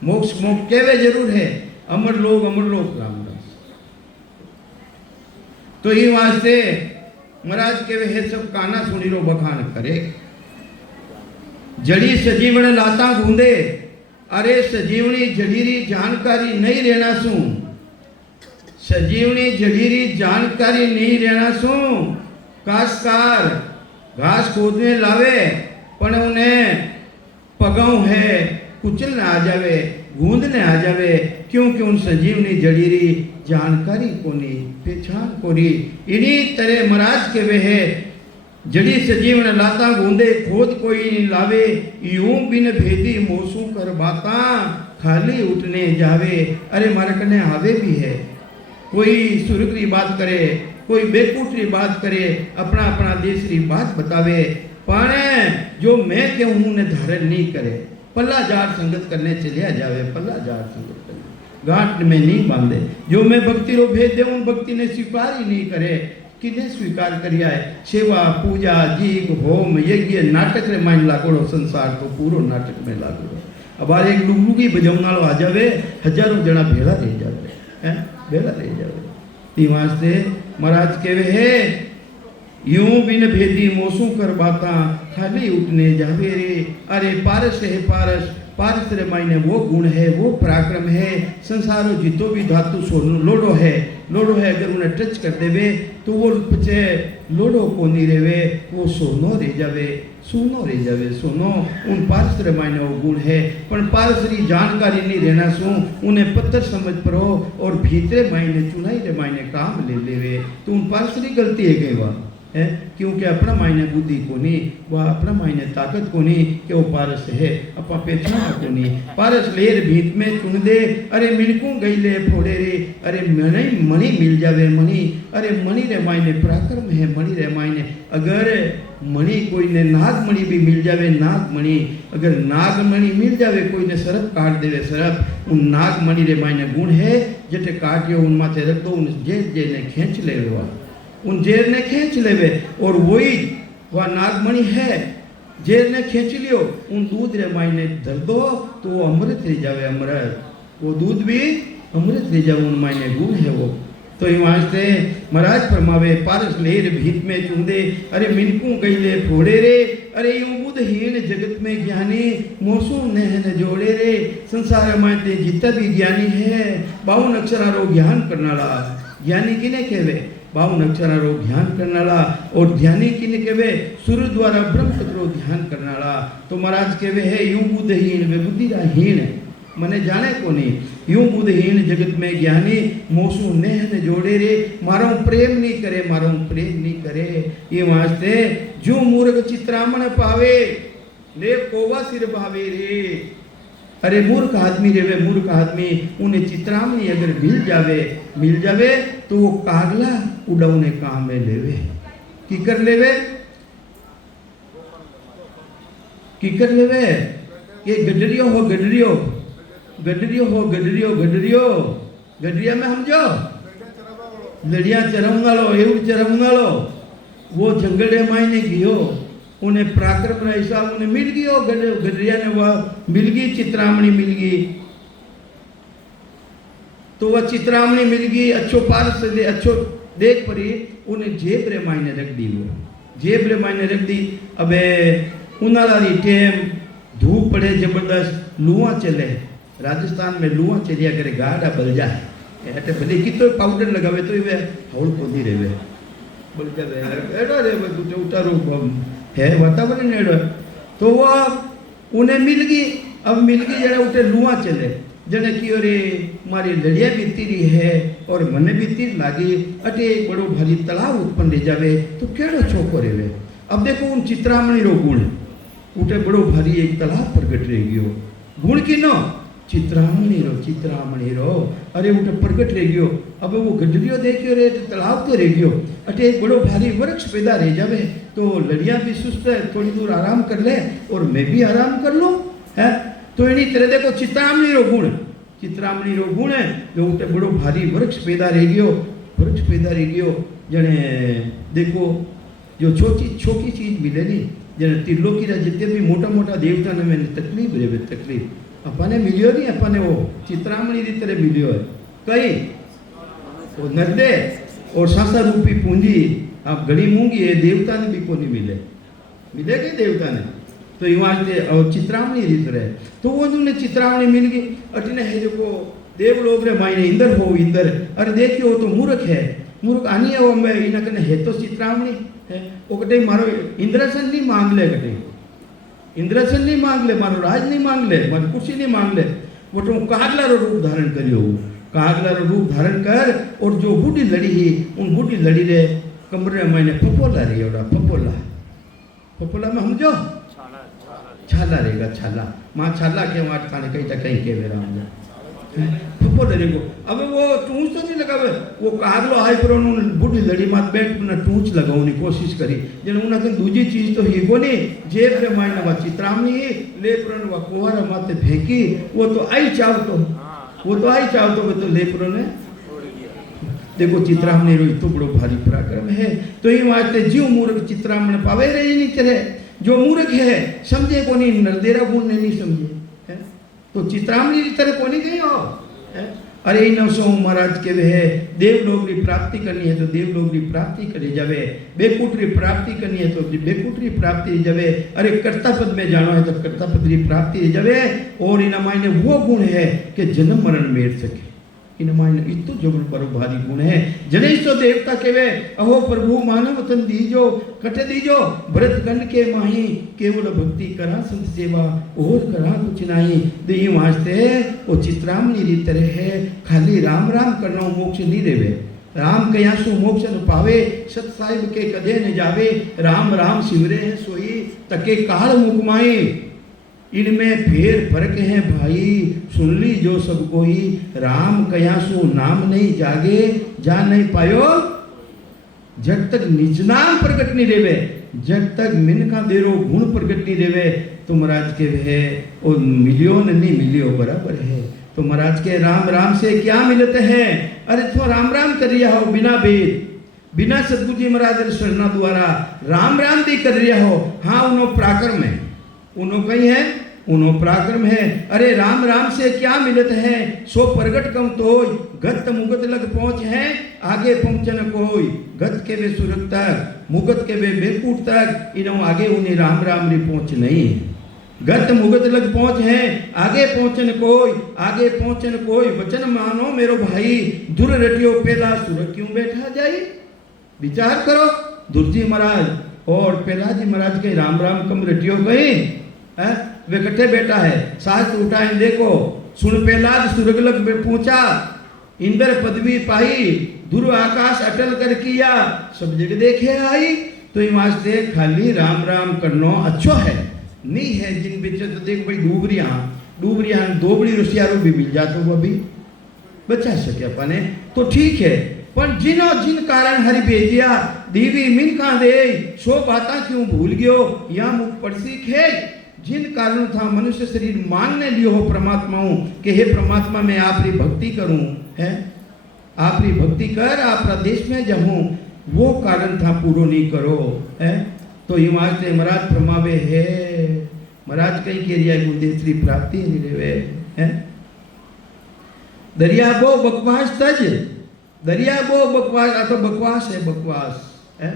मोक्ष मोक्ष केवे जरूर है अमर लोग रामदास तो ये वास्ते महाराज केवे है सब काना सुनी रो बखान करे जड़ी सजीवण लाता गूंदे अरे सजीवनी जड़ीरी जानकारी नहीं रहना सू सजीवनी जड़ीरी जानकारी नहीं रहना सू काशकार घास खोदने लावे पण उन्हें पगाऊ है कुचलने आ जावे गूंदने आ जावे क्योंकि उन सजीवनी जड़ीरी जानकारी कोनी पहचान कोनी इन्हीं तरह महाराज के वे है जड़ी सजीवन लाता गूंदे खोद कोई नहीं लावे यूं बिन भेदी मोसू कर बाता खाली उठने जावे अरे मारे कने आवे भी है कोई सुरगरी बात करे कोई बेकूटरी बात करे अपना अपना देशरी बात बतावे पाने जो मैं कहूँ ने धारण नहीं करे पल्ला जाट संगत करने चलिया जावे पल्ला जाट संगत करने गांठ में नहीं बांधे जो मैं भक्ति रो भेद दे उन भक्ति ने स्वीकार ही नहीं करे किने स्वीकार करिया है सेवा पूजा जीग होम यज्ञ नाटक रे मान लागोड़ो संसार तो पूरो नाटक में लागोड़ो अब आ एक लुगलुगी बजावनालो आ जावे हजारों जना भेला रह जावे हैं भेला रह जावे ती वास्ते महाराज केवे है यूं बिन भेदी मोसू कर बाता खाली उठने जावे रे अरे पारस है पारस पारस रे मायने वो गुण है वो पराक्रम है संसारो जितो भी धातु सो लोडो है अगर उन्हें टच कर देवे तो वो पचे लोडो को नहीं रेवे वो सोनो रह जावे सोनो उन पारस रे मायने वो गुण है पर पारसरी जानकारी नहीं रहना सो उन्हें पत्थर समझ परो और भीतरे मायने चुनाई रे मायने काम ले लेवे तो उन पारसरी गलती है कई बार है, क्योंकि अपना मायने बुद्धि कोनी, वह अपना मायने ताकत कोनी कि वो पारस है, अपा पहचाना कोनी। पारस लेर भीत में चुन दे, अरे मिणकू गई ले फोड़े रे, अरे मणि मिल जावे मणि, अरे मणि रे मायने पराक्रम है, मणि रे मायने अगर मणि कोई ने नागमणि भी मिल जावे, नागमणि अगर नागमणि मिल जावे, कोई ने सरप काट देवे सरप, उन नागमणि रे मायने गुण है, जटे काटियो उन माथे रख दो, उन जेल ने खींच लेवे, उन जेल ने खींच लेवे, और वही वह नागमणि है, जेल ने खींच लियो, उन दूध रे मायने धर दो तो वो अमृत रह जावे, अमृत, वो दूध भी अमृत रह जावे, उन मायने गुण है वो। तो ये वास्ते महाराज फरमावे, पारस लेर भीत में चूंदे, अरे मिनकू गई ले फोड़े रे, अरे यूं बुद्धहीन जगत में ज्ञानी, मोसू ने जोड़े रे, संसार में ते जितना भी ज्ञानी है, 52 अक्षरारो ज्ञान करनाला, ज्ञानी किने कहवे, 52 अक्षरारो ध्यान करनाला, और ध्यानी किने कहवे, सूर्य द्वारा ब्रह्म तत्व ध्यान करनाला। तो महाराज कहवे है यूं बुद्धहीन वे बुद्धिहीन, मने जाने को नहीं, यूं बुद्धहीन जगत में ज्ञानी, मोसू ने जोड़े रे, मारो प्रेम नहीं करे, मारो प्रेम नहीं करे। ये वास्ते जो मूर्ख चित्रामण पावे, ले कोवा सिर भावे रे, अरे मूर्ख आदमी रेवे, मूर्ख आदमी उन्हें चित्रामणी अगर मिल जावे तो वो कागला उड़ाउने काम में लेवे, की कर लेवे, की कर लेवे, ये गडरियो हो गडरियो, गडरियो हो गडरियो, गडरियो गडरिया में समझो, लड़िया चरमगालो, एवं चरमगालो, वो जंगल मायने गियो, उन्हें पराक्रम हिसाब उन्हें मिल गयो, गडरिया ने वह मिल गई, चित्रामणी मिल गई, तो वह चित्रामणी मिल गई, अच्छो पारस दे, अच्छो देख परी, उन्हें जेब रे मायने रख दी, वो जेब रे मायने रख दी। अबे उनाला टेम धूप पड़े जबरदस्त, लुआ चले, राजस्थान में लुआ चलिया करे, गाड़ा बल जाए, ऐसे भले कितो पाउडर लगावे तो वे हौल कोदी रेवे, बोल के एडो रे तू उतारो है वातावरण एडो, तो वो उन्हें मिल गई, अब मिल गई जरा उठे लुआ चले, जने की अरे मारी लड़िया भी तीरी है और मने भी तीर लागी, अटे एक बड़ो भारी तालाब उत्पन्न रह जावे तो केड़ो छोको रेवे। अब देखो उन चित्रामणी रो गुण, उठे बड़ो भारी एक तालाब प्रगट रह गयो, गुण की नो चित्रामणी रो, अरे उठे प्रगट रह गयो। अब वो गडरियो देखियो रे तालाब तो रह गयो, अटे एक बड़ो भारी वृक्ष पैदा रह जावे, तो लड़िया भी सुस्त है, थोड़ी दूर आराम कर ले और मैं भी आराम कर लूँ, है तो इन्हीं तरह देखो चित्रामणी रो गुण, चित्रामणी रो गुण है, जो उठे बड़ो भारी वृक्ष पैदा रह गयो, वृक्ष पैदा रह गयो, जने देखो जो छोटी चीज मिले नहीं, जने त्रिलोकी रा जितने भी मोटा मोटा देवता ने मैंने तकलीफ रे, तकलीफ अपने मिलियो नहीं, अपने वो चित्रामणी की तरह मिलियो है, कई वो नर्दे और संसार रूपी पूंजी आप घड़ी मूंगी है, देवता ने भी को नहीं मिलेगी देवता ने, तो ये और चित्रामणी की तरह, तो वो उन्हें चित्रामणी मिल गई, अटने है जो को देवलोक रे मायने इंद्र हो, इंद्र, अरे देखियो तो मूर्ख है, मूर्ख आनी है वो, मैं इना कने है तो चित्रामणी है, वो कटे मारो इंद्रासन नहीं मांग ले, कटे इंद्रासन नहीं मांग ले, मारो राज नहीं मांग ले, मारी कुर्सी नहीं मांग ले, वो तो कागला रो रूप धारण करियो, कागला रो रूप धारण कर, और जो बूढ़ी लड़ी ही उन बूढ़ी लड़ी रे कमरे में मैंने पपोला रे, ओडा पपोला, पपोला में समझो छाला रहेगा, छाला माँ छाला के वाट खाने कहीं तक कहीं के मेरा पपोला रहेगो। अब वो टूंच तो नहीं लगावे, वो कागलो आई पर उन्होंने बूढ़ी लड़ी मात बैठ ना टूंच लगाने कोशिश करी, जन उन्हें दूजी चीज तो ही को नहीं, जेब रे मायने वा चित्रामणी ही ले पर वा कुहारा माते फेंकी, वो तो आई चाव तो, वो तो आई चाव तो, वो तो ले पर ने देखो चित्रामणी रो तो बड़ो भारी पराक्रम है। तो ये वास्ते जीव मूर्ख चित्रामण पावे रही नहीं तरह, जो मूर्ख है समझे को नहीं, नरदेरा गुण ने नहीं समझे है, तो चित्रामणी की तरह को नहीं गई हो है? अरे इन सो महाराज के वे है देवलोक की प्राप्ति करनी है तो देवलोक की प्राप्ति करी जावे, बेकुट की प्राप्ति करनी है तो बेकुट की प्राप्ति जावे, अरे कर्ता पद में जाना है तो कर्ता पद की प्राप्ति जावे। और इन मायने वो गुण है कि जन्म मरण मेर सके, इन मायने इतो जबर पर भारी गुण है। जनेश तो देवता केवे अहो प्रभु मानव तन दीजो, कटे दीजो व्रत गण के माही, केवल भक्ति करा संत सेवा और करा कुछ नहीं। दे वास्ते वो चित्रामणी री तरह है, खाली राम राम करना मोक्ष नहीं रेवे, राम कया सु मोक्ष न पावे, सत साहिब के कदे न जावे, राम राम सिमरे हैं सोई तके काल मुकमाए। इनमें फेर फर्क है भाई, सुन ली जो सब कोई, राम कया सु नाम नहीं जागे, जा नहीं पायो जब तक निज नाम प्रकट नहीं देवे, जब तक मिनका देरो गुण प्रकट नहीं देवे, तो महाराज के है और मिलियो नहीं मिलियो बराबर है। तो महाराज के राम राम से क्या मिलते हैं? अरे तो राम राम कर रिया हो बिना भेद, बिना सतगुरु जी महाराज शरणा द्वारा राम राम भी कर रिया हो। हाँ उनो पराक्रम है, उनो कहीं है, उनो पराक्रम है। अरे राम राम से क्या मिलत है? सो प्रगट कम तो गत मुगत लग पहुंच है, आगे पहुंचन कोई, गत के वे सुरत तक, मुगत के वे बेकूट तक, इन्हों आगे उन्हें राम राम री पहुंच नहीं है। गत मुगत लग पहुंच है, आगे पहुंचन कोई, आगे पहुंचन कोई, वचन मानो मेरो भाई, दूर रटियो पेला सुर क्यों बैठा जाए। विचार करो, दुर्जी महाराज और पेला जी महाराज के राम राम कम रटियो गए, वे कट्ठे बैठा है, शास्त्र उठाए देखो, सुन पेलाद सुरग लग पहुंचा, इंद्र पदवी पाई, ध्रुव आकाश अटल कर किया, सब जगह देखे आई। तो ये वास्ते खाली राम राम करनो अच्छो है नहीं है। जिन बिच तो देख भाई डूबरिया दोबड़ी रसियारो भी मिल जाते वो भी बचा सके अपने तो ठीक है, पर जिनो जिन कारण हरि भेजिया दीवी मिन का दे, सो बाता क्यों भूल गयो या मुख पर सीखे। जिन कारण था मनुष्य शरीर मानने लियो हो परमात्माओं कि हे परमात्मा मैं आपकी भक्ति करूं, है आपकी भक्ति कर, आप प्रदेश में जाऊं, वो कारण था पूरो नहीं करो, है। तो ये वास्ते महाराज फरमावे है, महाराज कई के रिया गुरुदेव प्राप्ति नहीं रेवे, है। दरिया बो बकवास तज, दरिया बो बकवास, आ तो बकवास है, बकवास है।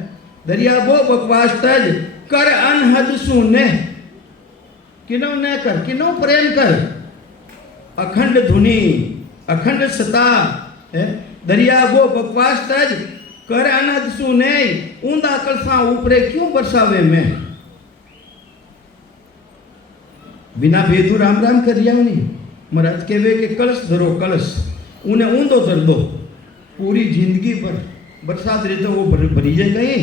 दरिया बो बकवास तज, कर अनहद सुने, किनो न कर, किनो प्रेम कर, अखंड धुनी अखंड सता, है। दरिया बो बकवास तज, कर अनहद सुने, ऊंधा कलसा ऊपरे क्यों बरसावे में। बिना भेदू राम राम कर रिया नहीं। महाराज कहवे के कलश धरो कलश, उन्हें ऊंधो धर दो, पूरी जिंदगी भर बरसात रहे तो वो भरी जाए गई,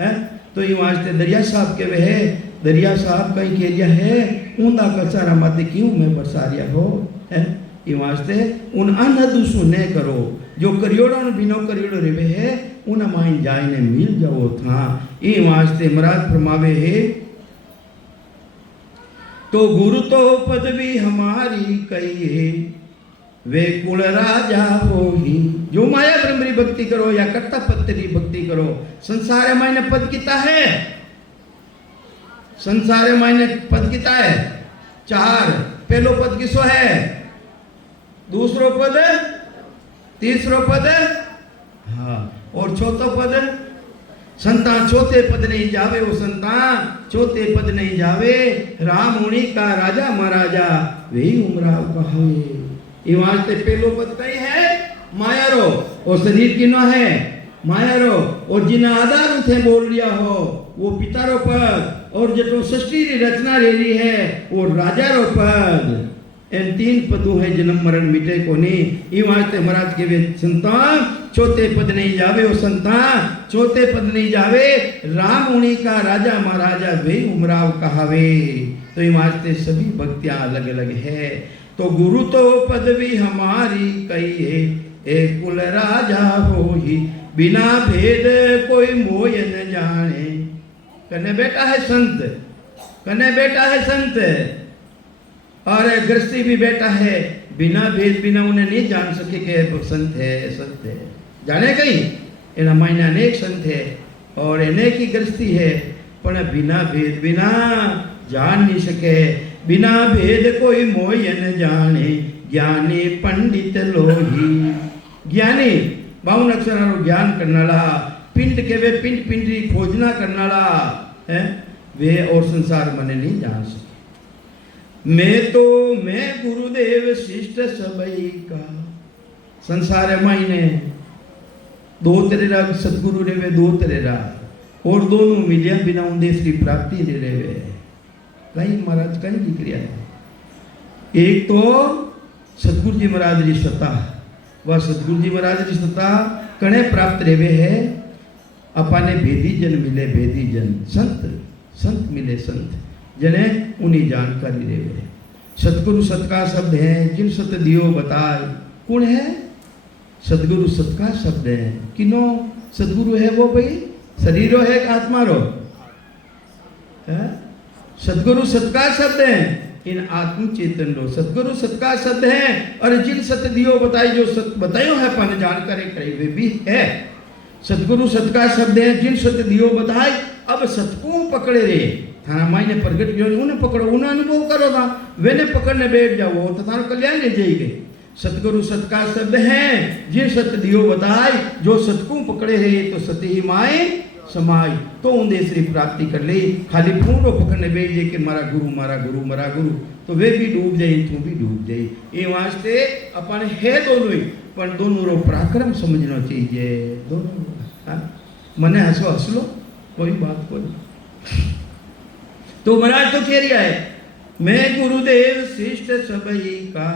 है। तो ये वास्ते दरिया साहब कहवे है, दरिया साहब कहीं कह रिया है, ऊंधा कलसा रामाते क्यों मैं बरसा रिया हो, है। ये वास्ते उन अनहद सुने करो, जो करियोड़ो न बिनो करियोड़ो रेवे है, उन माइन जाए ने मिल जाओ था। ये वास्ते महाराज फरमावे है, तो गुरु तो पदवी हमारी कहिए, वे कुल राजा हो ही। जो माया ब्रह्मरी भक्ति करो या कर्ता पत्तरी भक्ति करो, संसार मायने पद किता है, संसार मायने पद किता है चार। पहलो पद किसो है, दूसरो पद, तीसरो पद, हाँ, और चौथो पद। संता चौथे पद नहीं जावे, वो संता चौथे पद नहीं जावे, राम उनी का राजा महाराजा वही उमराव कहावे। ये वास्ते पहलो पद कहीं है माया रो, और शरीर किनो है माया रो, और जिन आधार थे बोल लिया हो वो पिता रो पद, और जो सृष्टि की रचना ले रही है वो राजा रो पद। इन तीन पदों है जन्म मरण मिटे को नहीं। ये वास्ते महाराज के वे संतान चौथे पद नहीं जावे, वो संतान चौथे पद नहीं जावे, राम उनी का राजा महाराजा वे उमराव कहावे। तो ये वास्ते सभी भक्तियां अलग अलग है। तो गुरु तो पदवी हमारी कहिए, एक कुल राजा हो ही, बिना भेद कोई मोह न जाने। कने बेटा है संत, कने बेटा है संत, और गृहस्थी भी बेटा है, बिना भेद बिना उन्हें नहीं जान सके कि संत है, संत है। जाने कहीं इन मायने अनेक संत है और अनेक ही गृहस्थी है, पर बिना भेद बिना जान नहीं सके। बिना भेद कोई मोह न जाने, ज्ञानी पंडित लोही। ज्ञानी 52 अक्षरारो ज्ञान करनाला, पिंड के वे पिंड पिंडरी खोजना करनाला है, वे और संसार मने नहीं जान सके। मैं गुरुदेव शिष्ट सबई का। संसार मायने दो तेरेरा सतगुरु रेवे, दो तेरेरा, और दोनों मिलिया बिना उदेश की प्राप्ति दे रेवे। कहीं महाराज कहीं लिख रहा है, एक तो सतगुरु जी महाराज की सत्ता, वह सतगुरु जी महाराज की सत्ता कणे प्राप्त रेवे है अपाने भेदी जन मिले भेदी जन संत संत मिले संत जने उन्हीं जानकारी रेवे। सतगुरु सत का शब्द है जिन सत दियो बताए कौन है सतगुरु सत का शब्द है किनो सतगुरु है वो भाई शरीरो है कि आत्मा रो है? सतगुरु सत का शब्द है इन आत्म चेतन रो सतगुरु सत का शब्द है और जिन सत दियो बताई जो सत बतायो है अपन जानकारी करे वे भी है। सतगुरु सत का शब्द है जिन सत दियो बताई अब सत को पकड़े रे थाना माई ने प्रगट जो उन्हें पकड़ो उन्हें अनुभव करो था वे ने पकड़ने बैठ जाओ तो थाना कल्याण ले जाएंगे। सतगुरु सत का शब्द है जिन सत दियो बताई जो सत को पकड़े है तो सत ही माए समाई तो उन्दे श्री प्राप्ति कर ले। खाली फूलो पकड़ने बैठ जाए कि मारा गुरु मारा गुरु मारा गुरु तो वे भी डूब जाए तू भी डूब जाए। ये वास्ते अपन है दोनों ही पर दोनों रो पराक्रम समझना चाहिए दोनों। मने हंसो हंस लो कोई बात कोई। तो महाराज तो कह रहा है मैं गुरुदेव शिष्ट सबही का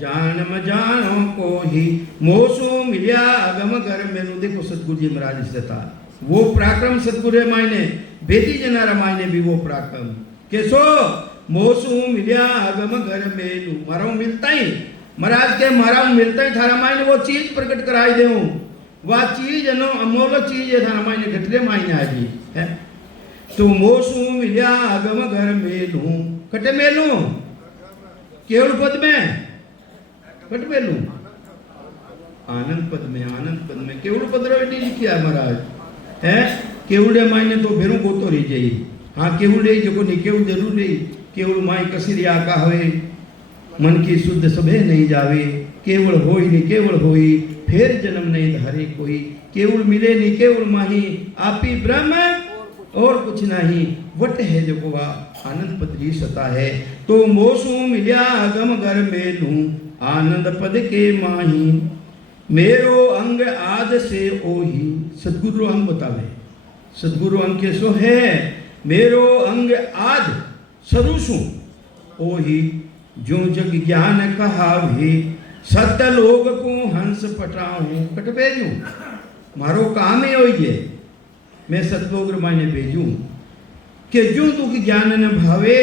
जानम जानो को ही मोसो मिलिया अगम घर में। देखो सतगुरु जी महाराज देता वो पराक्रम सतगुरु मायने बेटी जनारा मायने भी वो पराक्रम कैसो मोसू मिलिया अगम घर में मारा मिलता ही महाराज के मारा मिलता ही थारा मायने वो चीज प्रकट कराई दे वह चीज नो अमोल चीज है थारा मायने घटले मायने आजी है। तो मोसू मिलिया अगम घर मेलू कटे मेलू केवल पद में कट मेलू आनंद पद में केवल पद रेडी लिखिया महाराज है। केवड़े मायने तो भेरू गोतो रही जाए हाँ केवड़े जो नहीं केवल जरूर नहीं केवल माई कसीरी आका होए मन की शुद्ध सभे नहीं जावे केवल होई नहीं केवल होई फिर जन्म नहीं धारे कोई केवल मिले नहीं केवल माही आपी ब्रह्म और कुछ नहीं वट है जो गोवा आनंद पद सता है। तो मोसू मिलिया अगम घर में लू आनंद पद के माही मेरो अंग आद से ओही। सदगुरु अंग बतावे सदगुरु अंग के सो है मेरो अंग आद सरुसु ओही जो जग ज्ञान कहा भी सत्य लोग को हंस पटाऊं कट भेजू मारो काम ही होई है मैं सतलोक मायने भेजू कि जो दुख ज्ञान न भावे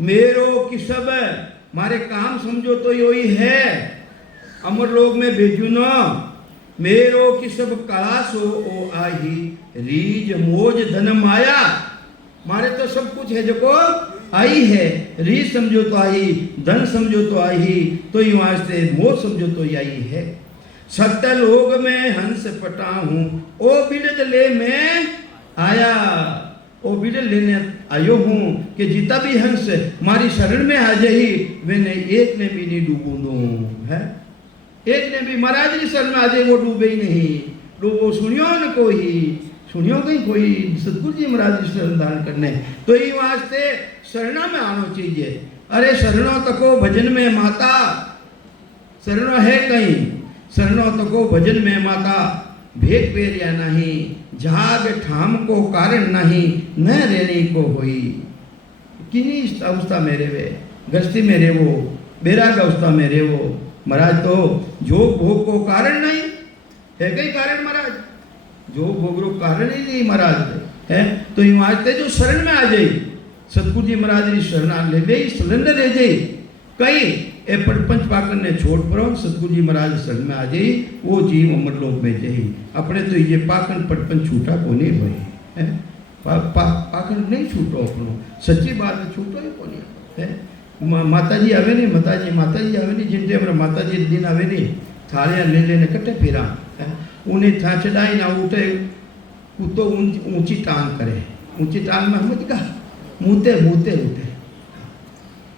मेरो कि सब मारे काम समझो तो यही है अमर लोग में भेजू न मेरो कि सब कलासो ओ आही रीज मोज धन माया मारे तो सब कुछ है जो को आई है रीज समझो तो आई धन समझो तो आई तो ही वास्ते मोज समझो तो आई है। सत्य लोग में हंस पटा हूँ ओ बिरद ले मैं आया ओ बिरद लेने आयो हूँ कि जितना भी हंस मारी शरण में आ जाए मैंने एक ने भी नहीं डूबू दू है एक ने भी महाराज की शरण में आ जाए वो डूबे ही नहीं डूबो सुनियो न सुनियो कहीं कोई सतगुरु जी महाराज की शरण धारण करने तो ये वास्ते शरणा में आना चाहिए। अरे शरणों तको भजन में माता शरणों है कहीं शरणों तको भजन में माता भेद पेरिया नहीं जाग ठाम को कारण नहीं न रहने को होई किन्हीं अवस्था में रेवे गस्ती में रेवो बेराग अवस्था में रेवो महाराज तो जो भोग को कारण नहीं है कई कारण महाराज जो भोग रो कारण ही नहीं महाराज है। तो ये वास्ते जो शरण में आ जाए सतगुरु जी महाराज की शरणा ले ले शरण रह जाए कई ए पंच पाकन ने छोड़ पड़ो सतगुरु जी महाराज शरण में आ जाए वो जीव अमर लोक में जाए अपने तो ये पाकन पटपन छूटा को नहीं हुए पाकन नहीं छूटो अपनो सच्ची बात छूटो ही को नहीं है। माता जी आवे नहीं माता जी आवे नहीं जिन टाइम माता जी दिन आवे नहीं थालियां ले लेने कट्टे फिरा उन्हें था चढ़ाई ना उठे कुत्तो ऊंची टांग करे ऊंची टांग में हम दिखा मुँहते उठे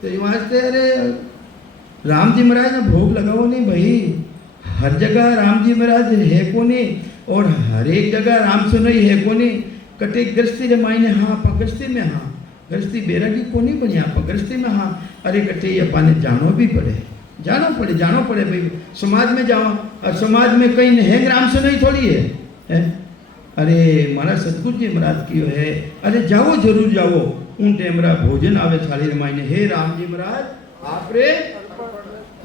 तो ये वास्ते अरे राम जी महाराज ने भोग लगाओ नहीं भाई हर जगह राम जी महाराज है को नहीं और हर एक जगह राम से नहीं है को नहीं कटे गृहस्थी रे मायने हाँ पर गृहस्थी में हाँ गृहस्थी बेरागी को नहीं बनी आप गृहस्थी में हाँ अरे कटे ये पाने जानो पड़े भाई समाज में जाओ और समाज में कहीं है राम से नहीं थोड़ी है अरे मारा सतगुरु जी महाराज की है अरे जाओ जरूर जाओ उन टेमरा भोजन आवे थाली रे मायने हे राम जी महाराज आप रे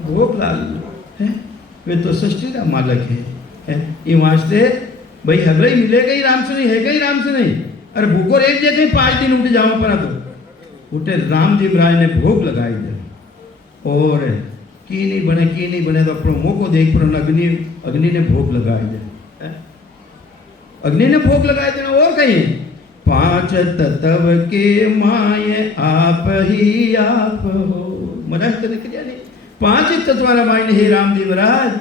भोग लाल है वे तो सृष्टि का मालक ये वास्ते भाई हगले मिले कहीं राम से नहीं है, कहीं राम से नहीं। अरे भूखो एक जगह 5 दिन उठ जाओ पर तो उठे राम जी महाराज ने भोग लगाई दे और की नहीं बने तो अपनो मौको देख पर अग्नि ने भोग लगाई दे, अग्नि ने भोग लगाए देना। और कहीं 5 तत्व के माये आप ही आप हो। महाराज तो निकलिया नहीं 5 तत्व मायने हे राम जी महाराज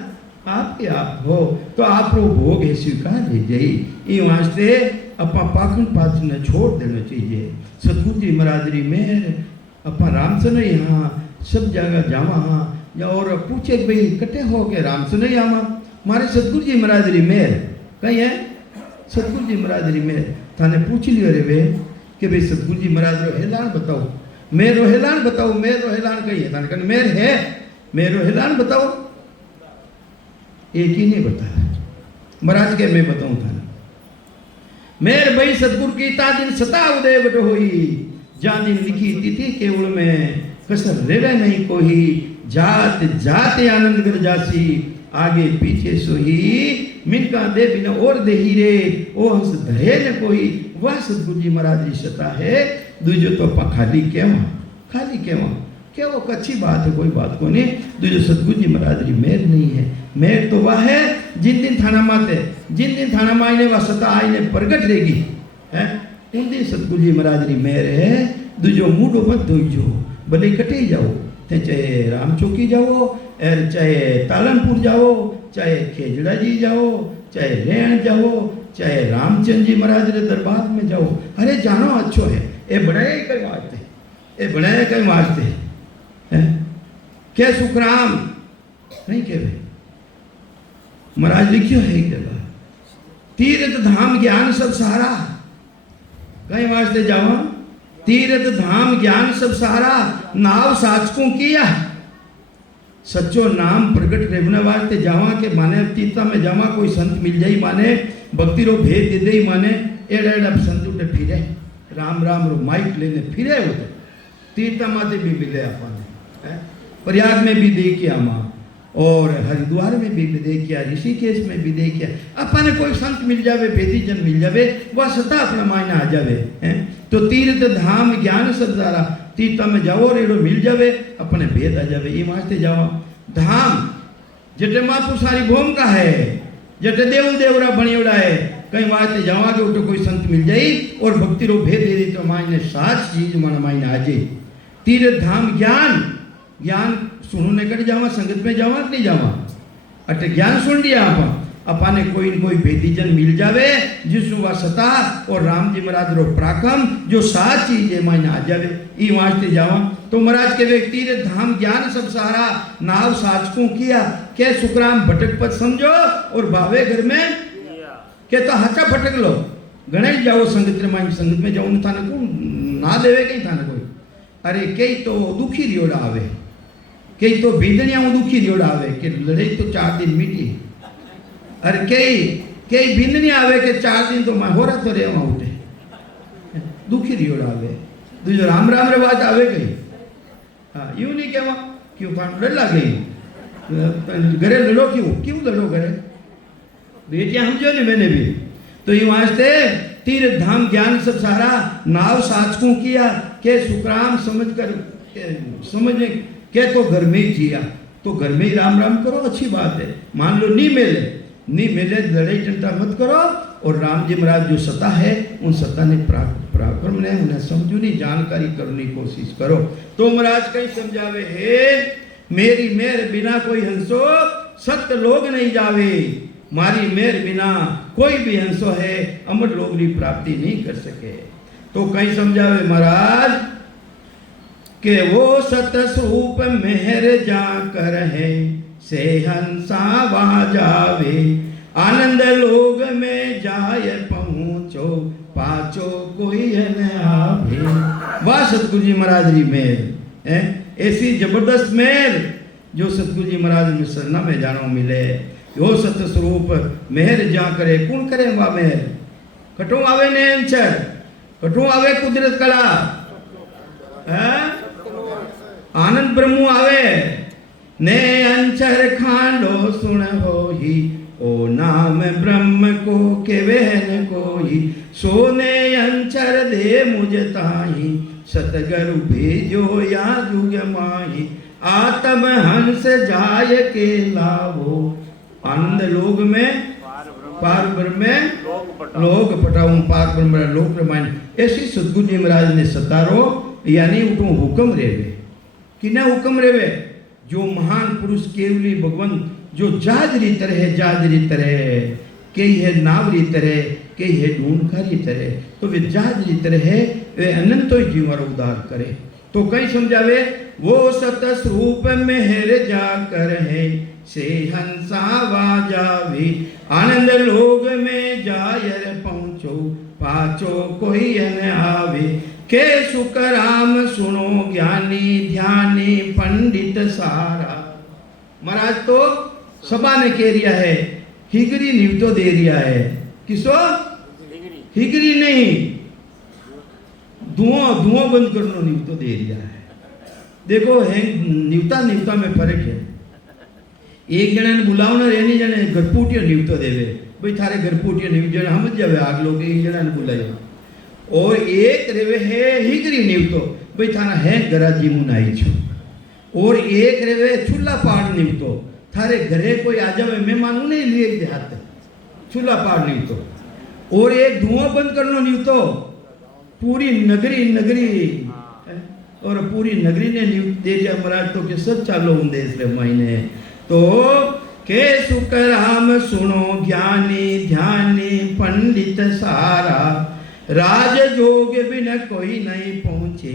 आप ही आप हो, तो आप रो भोग है स्वीकार ले जाई। ये वास्ते अपा पाखंड पात्र ने छोड़ देना चाहिए। सतगुरु जी महाराज री मेहर अपा राम से नहीं हाँ सब जगह जावा हाँ या और पूछे भाई कटे हो के राम से नहीं आवा। मारे सतगुरु जी महाराज री मेहर कहीं है, सतगुरु जी महाराज री मेहर थाने पूछ लियो रे वे कि भाई सतगुरु जी महाराज रो हेलान बताओ, मेरो हेलान बताओ, मेरो हेलान कहीं है थाने मेर है, मेरो हेलान बताओ। एक ही नहीं बताया महाराज के मैं बताऊं था मेर भाई सतगुरु की ता दिन सता उदय बट होई, जा दिन लिखी तिथि केवल में कसर रेवे नहीं कोई, जात जात आनंद कर जासी आगे पीछे सोही, मिनका दे बिना और दे हीरे ओ हंस धरे न कोई। वह सतगुरु जी महाराज की सता है। दूजो तो खाली केवा क्या वो अच्छी बात है, कोई बात को नहीं। दूजो सतगुरु जी महाराज की मेहर नहीं है। मेहर तो वह है जिन दिन थाना माते, जिन दिन थाना मायने वह सता आईने प्रगट लेगी है, उन दिन सतगुरु जी महाराज की मेहर है। दूजो मूडो मत धोईजो, भले कटे जाओ, चाहे राम चौकी जाओ, चाहे तालनपुर जाओ, चाहे खेजड़ा जी जाओ, चाहे रेण जाओ, चाहे रामचंद्र जी महाराज रे दरबार में जाओ। अरे जानो अच्छो है, ये बनाए कई वास्ते, ये बनाए कई वास्ते क्या सुखराम नहीं कहवे। महाराज लिखियो है एक जगह तीर्थ धाम ज्ञान सब सारा, कई वास्ते जावा तीर्थ धाम ज्ञान सब सारा, नाव साचकों किया सच्चो नाम प्रकट रेवने वास्ते जावा के माने तीर्था में जावा कोई संत मिल जाई माने भक्ति रो भेद दे दे माने एड़ा एड़ा संत उठे फिरे राम राम रो माइक लेने फिरे उठे तीर्था माते भी मिले अपने प्रयाग में भी देखिया माँ और हरिद्वार में भी देखिया, ऋषिकेश में भी देखिया। अपने कोई संत मिल जावे, भेदी जन मिल जावे, वह सता अपना मायना आ जावे हैं। तो तीर्थ धाम ज्ञान सब सारा, तीर्थ में जाओ रेड़ो मिल जावे, अपने भेद आ जावे। ये वास्ते जाओ धाम जटे मापू सारी भूम का है, जटे देव देवरा बनियोड़ा है, कहीं वास्ते जावा के उठो कोई संत मिल जाई और भक्ति रो भेद दे दी तो मायने साच चीज माना मायने आ जाए। तीर्थ धाम ज्ञान ज्ञान सुनने कट जावा, संगत में जावा नहीं जावा, अटे ज्ञान सुन लिया अपने कोई न कोई भेदीजन मिल जावे जिसु वा सता और राम जी महाराज रो पराक्रम जो सात चीज है मायने आ जावे। ई वास्ते जावा तो महाराज के व्यक्ति रे धाम ज्ञान सब सारा, नाव साचकों किया के सुखराम भटक पद समझो और भावे घर में के तो हचा भटक लो। गणेश जाओ संगत रे माई, संगत में जाओ थाने को ना देवे कहीं थाने कोई। अरे कई तो दुखी रियोड़ा आवे, कई तो भेदनिया दुखी रियोड़ा आवे के लड़ाई तो 4 दिन मिटी। अरे कई भिंदनी आवे के 4 दिन तो मैं हो रहा तो रे वहां उठे दुखी रियोड़ा आवे। दूसरे राम राम रे बात आवे गई हाँ यूं नहीं कहवा क्यों खान लड़ ला गई घरे लड़ो क्यों लड़ो घरे बेटियां समझो नहीं मैंने भी। तो ये वास्ते तीर्थ धाम ज्ञान सब सारा, नाव साचकों किया के सुखराम समझने के तो घर में ही जिया, तो घर में ही राम राम करो, अच्छी बात है। मान लो नहीं मिले लड़ाई टंटा मत करो और राम जी महाराज जो सता है उन सता ने पराक्रम ने उन्हें समझूनी जानकारी करने की कोशिश करो। तो महाराज कहीं समझावे हे मेरी मेहर बिना कोई हंसो सत्य लोग नहीं जावे, मारी मेहर बिना कोई भी हंसो है अमर लोग की प्राप्ति नहीं कर सके। तो कहीं समझावे महाराज के वो सत स्वरूप मेहर जा कर है से हंसा वहाँ जावे, आनंद लोग में जाए पहुँचो पाचो कोई न आवे। वाह सतगुरु जी महाराज जी मेहर ऐसी जबरदस्त मेहर जो सतगुरु जी महाराज में सरना में जानो मिले। यो सत स्वरूप मेहर जा करे कौन करे वह मेहर कटो आवे ने अंचर कटो आवे कुदरत कला आनंद ब्रह्मु आवे ने अंचर खांडो सुन हो ही ओ नाम ब्रह्म को के वहन कोई, सोने अंचर दे मुझ ताही, सतगुरु भेजो या जुग माही, आत्म हंस जाय के लावो, आनंद लोग में पार ब्रह्म में लोग पटाऊं, पार ब्रह्म में लोक प्रमाण। ऐसी सतगुरु जी महाराज ने सतारो यानी उठो हुक्म रेवे, किना हुक्म रेवे, जो महान पुरुष केवली भगवंत जो जाजरी तरह कई है नावरी तरह, कई है ढूंढखारी तरह, तो वे जाजरी तरह है, वे अनंतो जीवन उद्धार करे। तो कई समझावे, वो सत स्वरूप मेहर जाकर है, से हंसा वाजावी, आनंद लोग में जायर पहुंचो, पाचो कोई न आवे, के सुख राम सुनो ज्ञानी ध्यानी पंडित सारा। महाराज तो सभा ने कह रिया है, हिगरी निवतो दे रिया है, किसो हिगरी नहीं, धुआं बंद करनो निवतो दे रिया है। देखो है निवता में फर्क है। एक जने ने बुलावना एनी जने गरपूटियो निवतो देवे, भाई थारे गरपूटियो निव जने समझ जावे आग लोग एक जने ने बुलायो, और एक रेवे है हिगरी निवतो, भाई थाना है गराजी मुनाई छो, और एक रेवे चूल्हा पाड़ निवतो, थारे घरे कोई आ जावे मेहमान नहीं लिए देहात, चूल्हा पाड़ निवतो, और एक धुआं बंद करनो निवतो, पूरी नगरी और पूरी नगरी ने दे दिया महाराज। तो के सब चालो होंगे इसलिए महीने तो के सुख राम सुनो ज्ञानी ध्यानी पंडित सारा, राज जोग बिना कोई नहीं पहुंचे,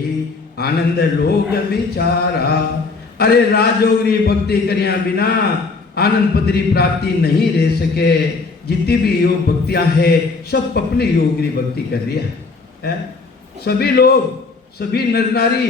आनंद लोग विचारा। अरे राजयोगी भक्ति करिया बिना आनंद पदरी प्राप्ति नहीं रह सके। जितनी भी योग भक्तियां है सब पपली योगी भक्ति कर रही है। सभी लोग, सभी नर नारी,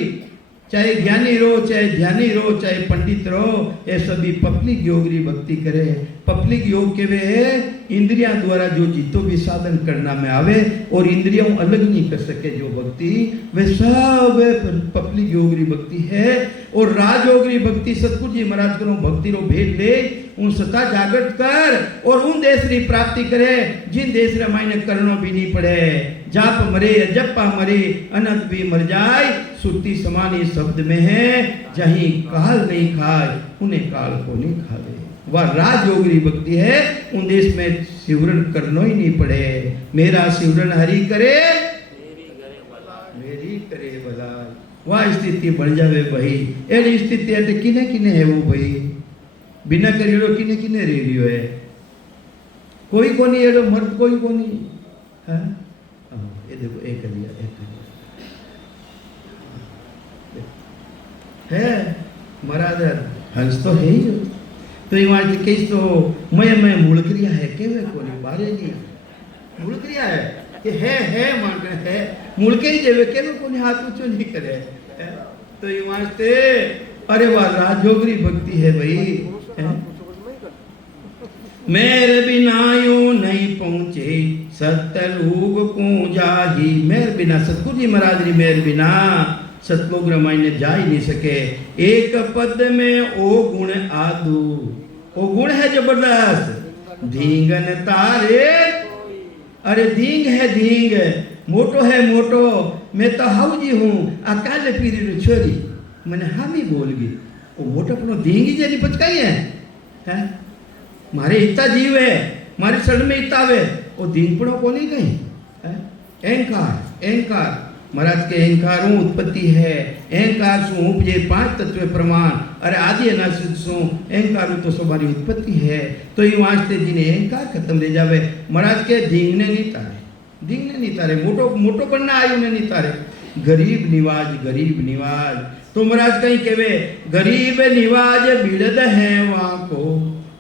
चाहे ज्ञानी रहो, चाहे ध्यानी रहो, चाहे पंडित रहो, ये सभी पब्लिक योगी भक्ति करे। पब्लिक योग के वे है इंद्रियां द्वारा जो जितो भी साधन करना में आवे और इंद्रियों अलग नहीं कर सके जो भक्ति, वे सब पब्लिक योगी भक्ति है। और राजयोगी भक्ति सतगुरु जी महाराज को भक्ति रो भेद ले, उन सता जागृत कर और उन देश की प्राप्ति करे जिन देश रे मायने करनो भी नहीं पड़े। जाप मरे जप्पा मरे अनंत भी मर जाए, सुरती समानी शब्द में है, जहीं काल नहीं खाए उन्हें काल को नहीं खावे। वह राजयोगी भक्ति है, उन देश में सिमरन करनो ही नहीं पड़े। मेरा सिमरन हरि करे मेरी करे भला, वह स्थिति बन जावे भाई। एडी स्थिति है किने किने है वो भाई, बिना करियो किने किने रह रियो है, कोई कोनी एडो मर्द कोई कोनी है। ये देखो एक लिया है महाराज हंस तो है ही। तो ये केस तो मैं मुड़करिया है के वे कोनी बारे नहीं मुड़करिया है कि है मान रहे है मुड़के ही देवे के वे कोनी हाथ ऊंचो नहीं करे। तो ये वास्ते अरे वाह राजयोगी भक्ति है भाई। मेरे बिना यूं नहीं पहुंचे सतलोग को जाही। मेरे बिना सतगुरु जी महाराज री मेरे बिना सतलोग रामायण जा ही नहीं सके। एक पद में ओ गुण आदू, ओ गुण है जबरदस्त। धींगन तारे, अरे धींग है धींग, मोटो है मोटो, मैं तो हाउजी हूँ अकाल पीरी छोरी, मैंने हम ही बोल गई। वो मोटो अपनो धींगी जैसी पचकाई है मारे इतना जीव है, मारे शरण में इतना आवे, वो धींगपड़ो को नहीं कहीं। अहंकार अहंकार महाराज के अहंकार उत्पत्ति है। अहंकार सु उपजे पांच तत्व प्रमाण, अरे आदि अनाशित सु अहंकार तो हमारी उत्पत्ति है। तो ये वास्ते जिन्हें अहंकार खत्म ले जावे महाराज के धींगने नहीं तारे, धींगने नहीं तारे, मोटो मोटो बनना आयु ने नहीं तारे। गरीब निवाज गरीब निवाज, तो महाराज कहीं कहवे गरीब निवाज बिड़द है वहां को,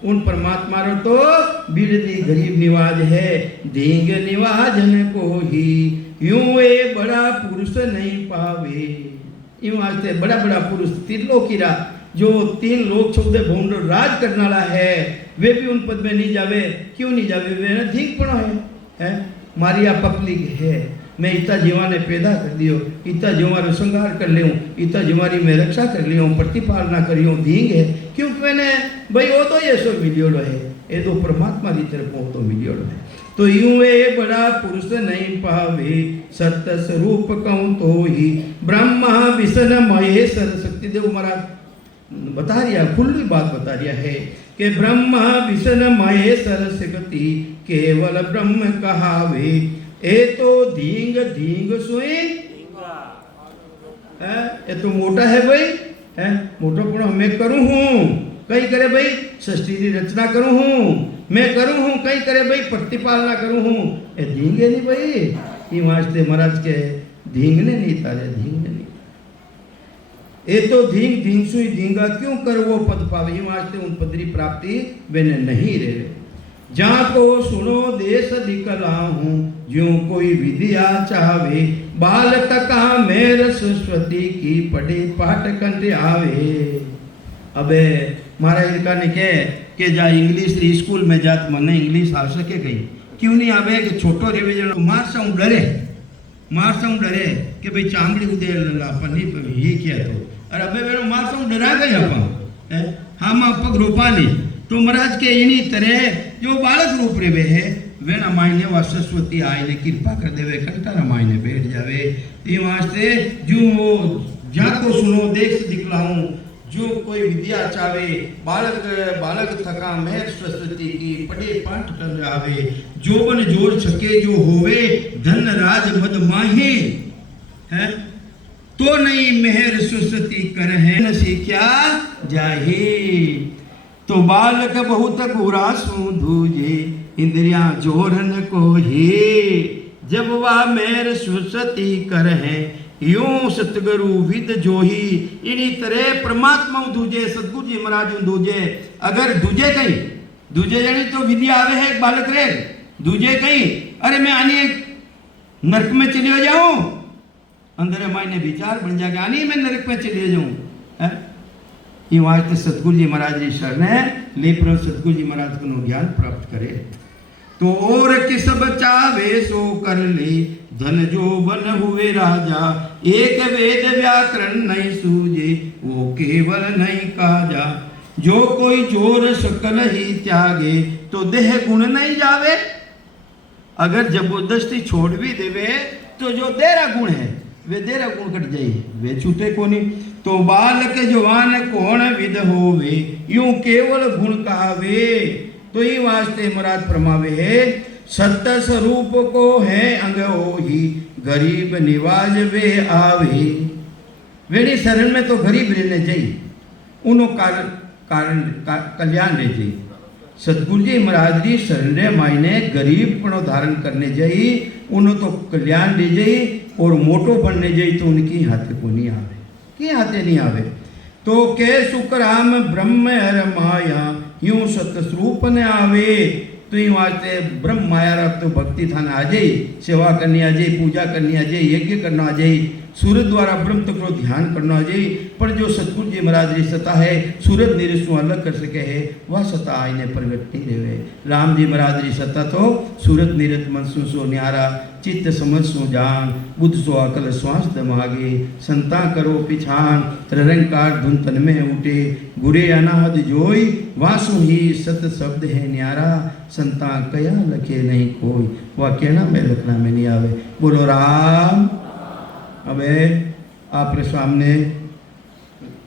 उन परमात्मा रो तो बिड़दी गरीब निवाज है। धींग निवाजन को ही यूं ए बड़ा पुरुष नहीं पावे। यूं आज बड़ा बड़ा पुरुष त्रिलोकीरा जो तीन लोक छुपदे भूंड राज करने वाला है, वे भी उन पद में नहीं जावे। क्यों नहीं जावे? वे ना धींग पड़ो है मारिया पब्लिक है। मैं इतना जीवा ने पैदा कर दियो, इतना जीवा श्रृंगार कर लियो, इतना जीवारी में रक्षा कर लियो, प्रतिपालना करियो, धींग है। क्योंकि मैंने भाई वो तो ये सो मिलियो है, ए तो परमात्मा की तरफ तो मिलियो है। तो यूं ए बड़ा पुरुष नहीं पावे सत्य स्वरूप कहूँ तो ही ब्रह्मा विष्णु महेश्वर शक्तिदेव महाराज बता रिया खुली बात बता रिया है कि ब्रह्मा विष्णु महेश्वर शक्ति केवल ब्रह्म कहावे ए तो धींग धींग सोए ये तो मोटा है भाई है मोटो पण मैं करूं हूं कई करे भाई सृष्टि की रचना करूं हूं मैं करूं हूं कई करे भाई प्रतिपालना करूं हूं ए धींगे नहीं भाई ये वास्ते महाराज के धींगने नहीं तारे धींगने नहीं ये तो धींग धींग सुई धींगा क्यों कर वो पद पावे वास्ते उन पदरी प्राप्ति वेने नहीं रे जहाँ को सुनो देश दिखला हूँ जो कोई विद्या चाहे बालक का मेर सरस्वती की पढ़े पाठ कंठ आवे। अबे मारा इनका ने के जा इंग्लिश स्कूल में जात मने इंग्लिश आ सके गई क्यों नहीं आवे कि छोटो रिविजन मार से डरे कि भाई चामड़ी उदे अपन ये किया तो अरे अबे मेरे मार से डरा गए अपन हम पग रूपा नहीं तो महाराज के इन्हीं तरह जो बालक रूप रेवे है वे ना मायने वा सरस्वती आईने कृपा कर देवे कंटा ना मायने बैठ जावे ये वास्ते जो जाको सुनो देख से दिखलाऊं जो कोई विद्या चावे बालक थका मेहर सरस्वती की पढ़े पाठ कर आवे जोबन जोर छके जो होवे धन राज मद माही है तो नहीं मेहर सरस्वती कर है न सीख्या जाही तो बालक बहुत गुरासू दूजे इंद्रिया जोरन को ही जब वह मेर सरस्वती कर है यूं सतगुरु विद जो ही इन्हीं तरह परमात्मा दूजे सतगुरु जी महाराज दूजे अगर दूजे कहीं दूजे जानी तो विद्या आवे है बालक रे दूजे कहीं अरे मैं आनी नरक में चले जाऊं अंदर मायने विचार बन जाएगा आनी मैं नरक में चले जाऊं ये वास्ते सतगुरु जी महाराज जी शरण है ले पर सतगुरु जी महाराज को ज्ञान प्राप्त करे तो और किस बचावे सो कर ले धन जो बन हुए राजा एक वेद व्याकरण नहीं सूझे वो केवल नहीं काजा जो कोई जोर सकल ही त्यागे तो देह गुण नहीं जावे अगर जबरदस्ती छोड़ भी देवे तो जो तेरा गुण है वे तेरा गुण कट जाए वे छूटे कोनी तो बालक जवान कौन विद होवे यूं केवल गुण कहावे तो ये वास्ते महाराज फरमावे है सत्य स्वरूप को है अंग ही गरीब निवाज वे आवे वेरी शरण में तो गरीब रहने चाहिए उनो कारण कल्याण रह चाहिए सतगुरु जी महाराज जी शरण रे मायने गरीब पणो धारण करने चाहिए उनो तो कल्याण रह जाइए और मोटो बनने जाइए तो उनकी हाथे को नहीं आवे कि हाथे नहीं आवे तो के सुखराम ब्रह्म हर माया यूं सतस्वरूप ने आवे तो ये वास्ते ब्रह्म माया तो भक्ति थाने आ जाए सेवा करनी आ जाए पूजा करनी आ जाए यज्ञ करना आ जाए सूरत द्वारा ब्रह्म तक को ध्यान करना आ जाए पर जो सतगुरु जी महाराज जी सता है सूरत निरस अलग कर सके है वह सता आईने प्रगट नहीं रहे राम जी महाराज जी सता तो सूरत निरत मनसू सो न्यारा चित्त समझ सो जान बुद्ध सो अकल श्वास दमागे संता करो पिछान रंकार धुन तन में उठे गुरे अनाहद जोई वासु ही सत शब्द है न्यारा संता कया लखे नहीं कोई वह कहना में लखना में नहीं आवे बोलो राम। अबे आपके सामने